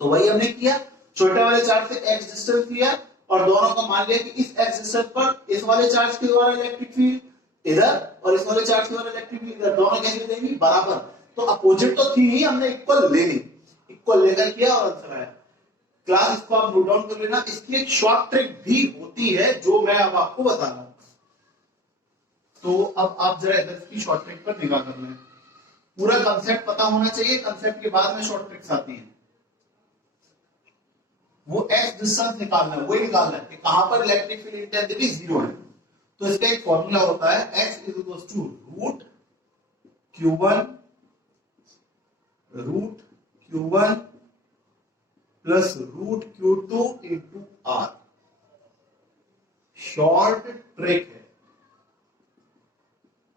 तो वही हमने किया, छोटे वाले चार्ज से x डिस्टेंस लिया और दोनों का मान लिया कि इस x डिस्टेंस पर इस वाले चार्ज के द्वारा इलेक्ट्रिक फील्ड इधर और इस वाले चार्ज के द्वारा इलेक्ट्रिक फील्ड इधर, दोनों कैसे देंगे बराबर। तो अपोजिट तो थी ही, हमने इक्वल ले ली, इक्वल लेकर किया और आंसर आया। क्लास इसको आप नोट डाउन कर लेना। इसकी एक शॉर्ट ट्रिक भी होती है जो मैं अब आपको बता रहा हूं। तो अब आप जरा इधर की शॉर्ट ट्रिक पर निगाह कर लें। पूरा कंसेप्ट पता होना चाहिए, कंसेप्ट के बाद में शॉर्ट ट्रिक्स आती हैं। वो एक्स डिस्टेंस निकालना है, वही निकालना है कि कहां पर इलेक्ट्रिक फील्ड इंटेंसिटी जीरो है। तो इसका एक फॉर्मूला होता है x is equal to root q1 plus root q2 into R. Short trick है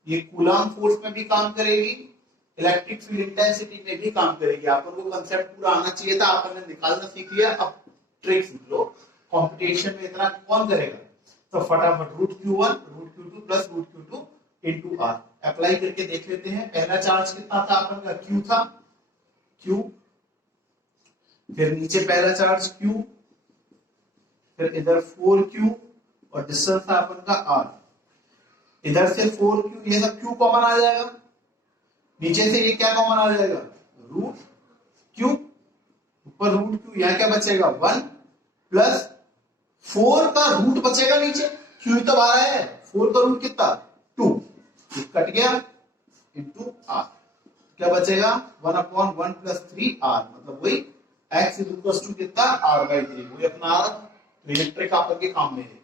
ये, कूलम फोर्स में भी काम करेगी, इलेक्ट्रिक फील्ड इंटेंसिटी में भी काम करेगी। आपको कंसेप्ट पूरा आना चाहिए था, आपने निकालना सीख लिया, अब ट्रिक सीख लो। कंपटीशन में इतना कौन करेगा, तो फटाफट root Q2 plus root Q2 into R apply करके देख लेते हैं। पहला चार्ज कितना था अपन का, Q था, Q, फिर नीचे पहला चार्ज Q, फिर इधर 4Q और डिस्टेंस था अपन का R। इधर से 4Q, ये सब Q कॉमन आ जाएगा, नीचे से ये क्या कॉमन आ जाएगा, रूट Q, ऊपर रूट Q, यहां क्या बचेगा 1 प्लस 4 का रूट बचेगा नीचे, Q तो आ रहा है, 4 का रूट कितना 2, कट गया इंटू R, क्या बचेगा 1/1 प्लस 3R, मतलब वही x इज इक्वल टू कितना R/3, वही अपना इलेक्ट्रिक आपन के काम में है।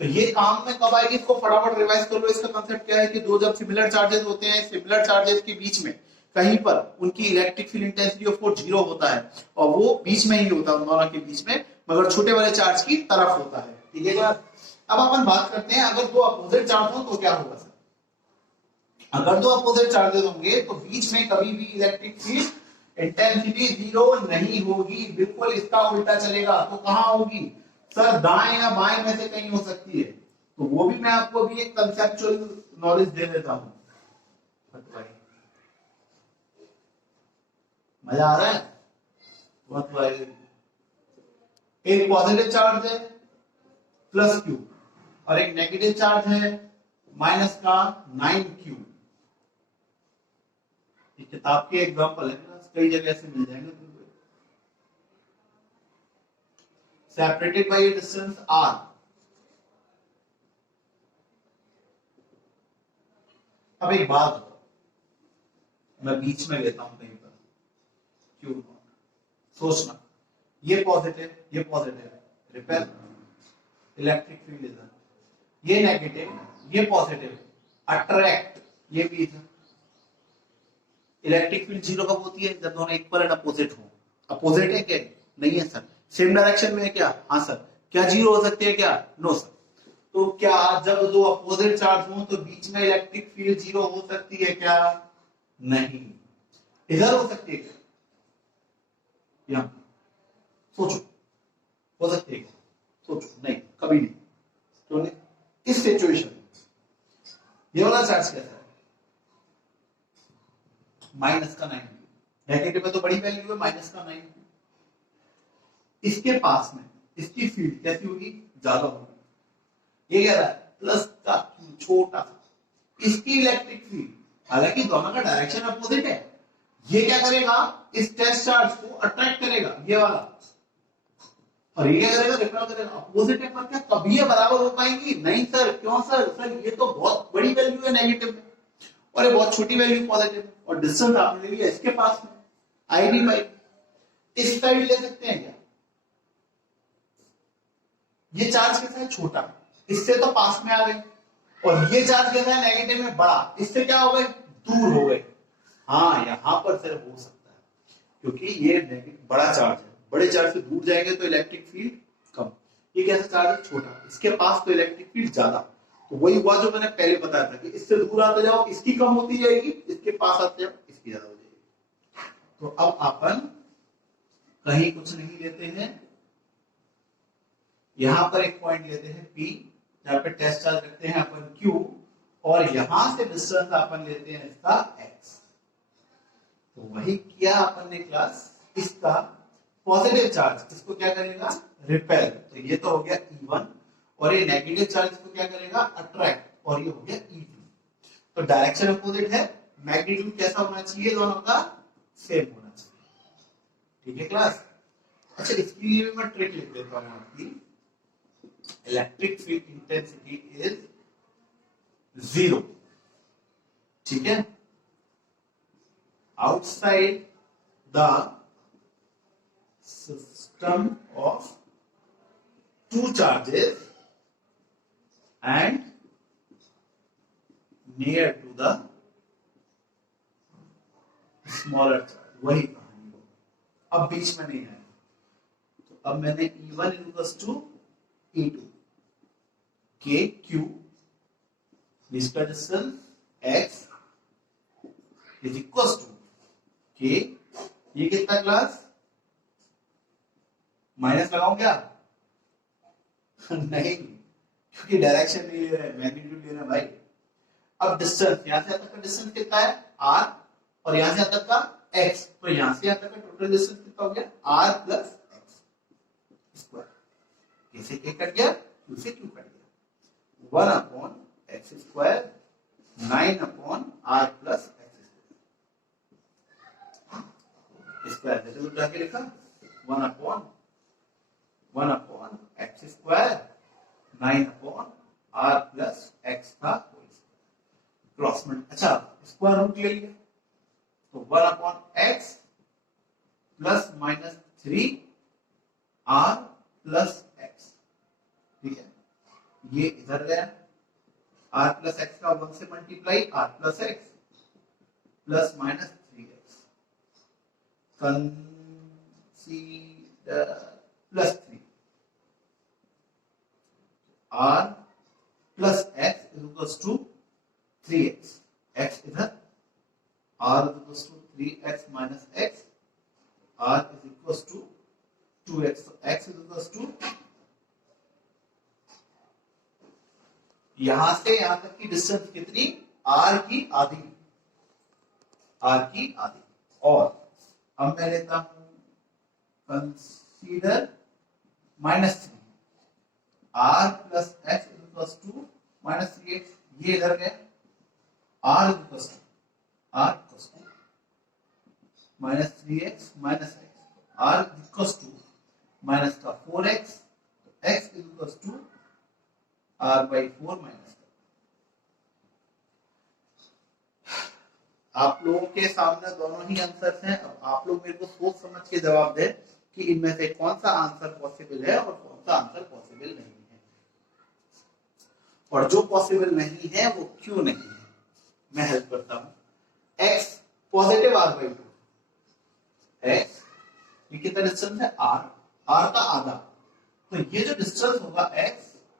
तो ये काम में कब आएगी, इसको फटाफट रिवाइज कर लो। इसका कांसेप्ट क्या है कि दो जब सिमिलर चार्जेस होते हैं, सिमिलर चार्जेस के बीच में कहीं पर उनकी electric field intensity of course zero होता है और वो बीच में ही होता है, दोनों के बीच में, मगर छोटे वाले चार्ज की तरफ होता है। ठीक है क्या। अब अपन बात करते हैं अगर दो अपोजिट चार्ज हो तो क्या होगा सर। अगर दो अपोजिट चार्जेस होंगे तो बीच में कभी भी इलेक्ट्रिक फील्ड इंटेंसिटी जीरो नहीं होगी, बिल्कुल इसका उल्टा चलेगा। तो कहां होगी सर, दाएं या बाएं में से कहीं हो सकती है। तो वो भी मैं आपको भी एक कंसेप्चुअल नॉलेज दे देता हूं। मजा आ रहा है बहुत भाई। एक पॉजिटिव चार्ज है प्लस Q और एक नेगेटिव चार्ज है माइनस का 9Q। ये किताब के एग्जांपल है, कई जगह से मिल जाएंगे। Separated by A distance R। अब एक बात बताओ, मैं बीच में लेता हूं कहीं पर Q0, सोचना ये पॉजिटिव रिपेल इलेक्ट्रिक फील्ड इधर, ये नेगेटिव, ये पॉजिटिव अट्रैक्ट, ये भी इधर। इलेक्ट्रिक फील्ड जीरो कब होती है, जब दोनों इक्वल एंड अपोजिट हो। अपोजिट है क्या, नहीं है सर। सेम डायरेक्शन में है क्या, हाँ सर। क्या जीरो हो सकती है क्या, नो सर। तो क्या जब दो अपोजिट चार्ज हो तो बीच में इलेक्ट्रिक फील्ड जीरो हो सकती है क्या, नहीं। इधर हो सकती है क्या, यहां सोचो, हो सकती है क्या, सोचो, नहीं कभी नहीं। तो नहीं। इस सिचुएशन ये वाला चार्ज कैसा है, माइनस का 9, नेगेटिव में तो बड़ी वैल्यू है माइनस का 9। इसके पास में इसकी फील्ड कैसी होगी, ज्यादा होगी। ये कह रहा है प्लस का छोटा सा, इसकी इलेक्ट्रिक फील्ड, हालांकि दोनों का डायरेक्शन अपोजिट है, ये क्या करेगा, इस टेस्ट चार्ज को अट्रैक्ट करेगा ये वाला, और ये क्या करेगा, रिपेल करेगा। अपोजिट है पर क्या कभी ये बराबर हो पाएंगी, नहीं सर। क्यों सर, सर ये तो बहुत बड़ी वैल्यू है नेगेटिव में और ये बहुत छोटी वैल्यू पॉजिटिव, और डिस्टेंस आपने ले लिया इसके पास में आईडी बाई। इस साइड ले सकते हैं क्या, ये चार्ज कैसा है, छोटा, इससे तो पास में आ गए, और ये चार्ज कैसा है, नेगेटिव में बड़ा, इससे क्या हो गए, दूर हो गए। हाँ यहां पर सर हो सकता है, क्योंकि ये बड़ा चार्ज है, बड़े चार्ज से दूर जाएंगे तो इलेक्ट्रिक फील्ड कम। ये कैसा चार्ज है, छोटा, इसके पास तो इलेक्ट्रिक फील्ड ज्यादा। तो वही हुआ जो मैंने पहले बताया था कि इससे दूर आते जाओ इसकी कम होती जाएगी, इसके पास आते जाओ इसकी ज्यादा हो जाएगी। तो अब अपन कहीं कुछ नहीं लेते हैं, यहां पर एक पॉइंट लेते हैं P, जहां पे टेस्ट चार्ज रखते हैं अपन Q, और यहां से डिस्टेंस अपन लेते हैं इसका X। तो वही किया अपन ने क्लास, इसका पॉजिटिव चार्ज इसको क्या करेगा, रिपेल। तो ये तो हो गया E1, और ये नेगेटिव चार्ज इसको क्या करेगा, अट्रैक्ट, और ये हो गया E2। तो डायरेक्शन अपोजिट है, मैग्नीट्यूड कैसा होना चाहिए, दोनों का सेम होना चाहिए। ठीक है क्लास। अच्छा, इसके लिए मैं ट्रिक लिख देता हूं आपकी। इलेक्ट्रिक फील्ड इंटेंसिटी इज 0, ठीक है, outside the system of two charges and near to the smaller charge। वही कहानी हो, अब बीच में नहीं है। तो अब मैंने E1 equals to E2, K Q जिसका distance X is equals to K, ये कितना क्लास, माइनस लगाऊं क्या नहीं, क्योंकि डायरेक्शन नहीं ले रहे, मैग्नीट्यूड ले रहे हैं भाई। अब डिस्टेंस, यहां से यहां तक का डिस्टेंस कितना है R, और यहां से यहां तक का X, तो यहां से यहां तक का टोटल डिस्टेंस कितना हो गया R प्लस X स्क्वायर। कैसे K कट गया, Q से Q कट गया, 1 upon X square 9 upon R plus square, जैसे उठा के लिखा 1 upon x square 9 upon R plus x का होल स्क्वायर, क्रॉस मल्टीप्लाई। अच्छा, स्क्वायर रूट ले लिया, तो 1 upon x plus minus 3 R plus x, ठीक है, ये इधर गया, आर प्लस एक्स का 1 से multiply, R plus x plus minus 3x, consider plus 3 r plus x is equals to 3x, x इधर, r is equals to 3x minus x, r is equals to 2x, so x is equals to, यहां से यहां तक की distance कितनी, r की आधी, r की आधी। और अब मैं लेता हूं consider minus 3, r plus x equals to minus 3x, ये इधर गया, r equals to minus 3x minus x, r equals to minus का 4x, x equals to r by 4 minus. आप लोगों के सामने दोनों ही आंसर्स हैं। अब आप लोग मेरे को सोच समझ के जवाब दें कि इनमें से कौन सा आंसर पॉसिबल है और कौन सा आंसर पॉसिबल नहीं है, और जो पॉसिबल नहीं है वो क्यों नहीं है, मैं हेल्प करता हूं। x positive r by 2, x ये कितना डिस्टेंस है r, r का आधा, तो ये जो डिस्टेंस होगा x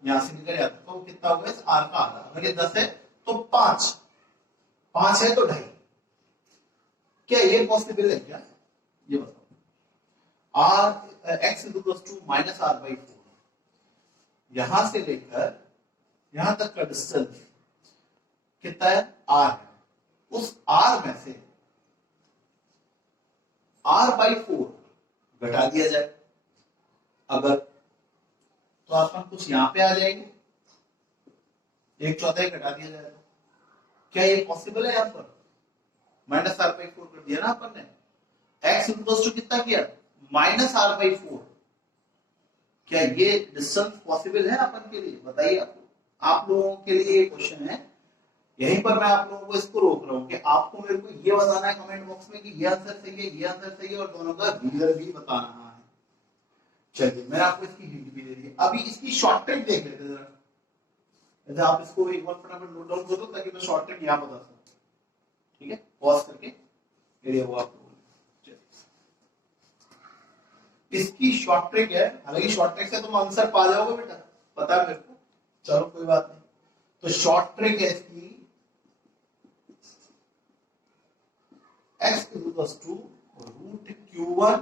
यहां से निकल जाता है, तो कितना होगा इस r का आधा, अगर ये 10 है तो 5 है तो 2.5, क्या ये पॉसिबल है क्या, ये बताओ। r x equals to minus r by 4, यहां से लेकर यहां तक का डिस्टेंस कितना है, r है, उस r में से r बाई 4 घटा दिया जाए अगर, तो अपन कुछ यहां पे आ जाएंगे, 1/4 घटा दिया जाए तो क्या ये पॉसिबल है, यहां पर माइनस r बाई 4 कर दिया ना अपन ने, x इक्वल्स टू कितना किया, माइनस r बाई 4, क्या ये डिस्टेंस पॉसिबल है अपन के लिए, बताइए आप लोगों के लिए ये क्वेश्चन है। यहीं पर मैं आप लोगों को इसको रोक रहा हूं कि आपको मेरे को ये बताना है कमेंट बॉक्स में कि ये आंसर सही है, ये आंसर सही है, और दोनों का रीजन भी बताना है। चलिए मैंने आपको इसकी हिंट भी दे दी, अभी इसकी शॉर्ट ट्रिक देख लेते हैं जरा, जैसे आप इसको एक बार फटाफट नोट डाउन कर दो ताकि मैं शॉर्ट ट्रिक यहां बता सकूं, ठीक है, पॉज करके फिर वो आप इसकी शॉर्ट ट्रिक है, हालांकि शॉर्ट ट्रिक से तुम आंसर पा जाओगे बेटा, पता है मेरे को, चलो कोई बात नहीं। तो शॉर्ट ट्रिक है इसकी, x equals to root q1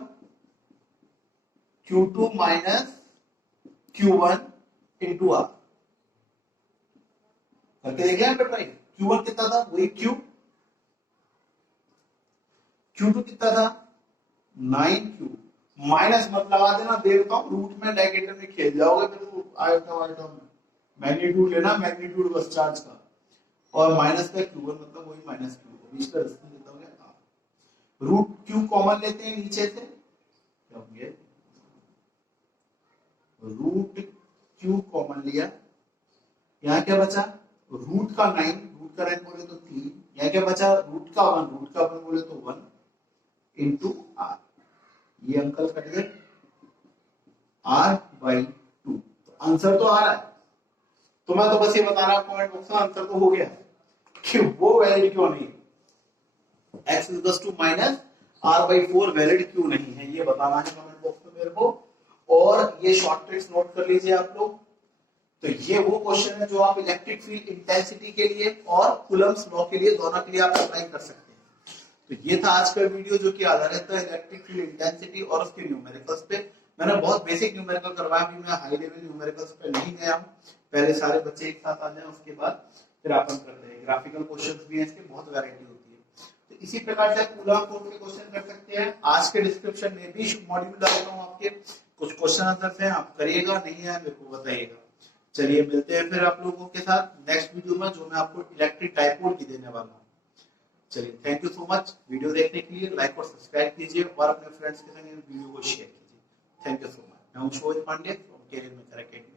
q2 minus q1 into r, करके देख लिया बेटा, q1 कितना था, वही q, q2 कितना था 9q, माइनस मत लगा देना, देखता हूँ रूट में नेगेटिव में खेल जाओगे फिर तो आइटम आइटम में मैग्नीट्यूड लेना, मैग्नीट्यूड बस चार्ज का, और माइनस का Q1 मतलब वही माइनस Q बीच का डिस्टेंस देता हूँ रूट Q कॉमन लेते हैं नीचे से, क्या होंगे रूट Q कॉमन लिया, यहाँ क्या बचा रूट का 9, रूट का 9 बोले तो 3, यहाँ क्या बचा रूट का 1 बोले तो 1 इंटू आर, ये अंकल कट गए r/2, तो आंसर तो आ रहा है। तो मैं तो बस ये बता रहा हूं कमेंट बॉक्स में आंसर तो हो गया कि वो वैलिड क्यों नहीं है, x equals to minus r/4 valid क्यों नहीं है, ये बताना है कमेंट बॉक्स में मेरे को। और ये शॉर्ट ट्रिक्स नोट कर लीजिए आप लोग। तो ये वो क्वेश्चन है जो आप इलेक्ट्रिक फील्ड इंटेंसिटी के लिए और कूलम्ब्स लॉ के लिए दोनों के लिए आप अप्लाई कर सकते हैं। तो ये था आज का वीडियो जो कि आधारित था इलेक्ट्रिक फील्ड इंटेंसिटी और उसके न्यूमेरिकल्स पे। मैंने बहुत बेसिक न्यूमेरिकल करवाया, अभी मैं हाई लेवल न्यूमेरिकल्स पे नहीं गया हूँ, पहले सारे बच्चे एक साथ आ जाए उसके बाद फिर अपन करते हैं। ग्राफिकल क्वेश्चंस भी हैं, इसके बहुत वैरायटी होती है। तो इसी प्रकार से कूलम्ब फोर्स के क्वेश्चन कर सकते हैं। आज के डिस्क्रिप्शन में भी मॉड्यूल डालता हूँ आपके, कुछ क्वेश्चन आंसर हैं, आप करिएगा, नहीं है मेरे को बताइएगा। चलिए मिलते हैं फिर आप लोगों के साथ नेक्स्ट वीडियो में, जो मैं आपको इलेक्ट्रिक डाइपोल की देने वाला हूँ। चलिए thank you so much, video देखने के लिए लाइक और सब्सक्राइब कीजिए और अपने फ्रेंड्स के संग वीडियो को शेयर कीजिए। Thank you so much. मैं हूं Shobhit Pandey from Career Maker academy.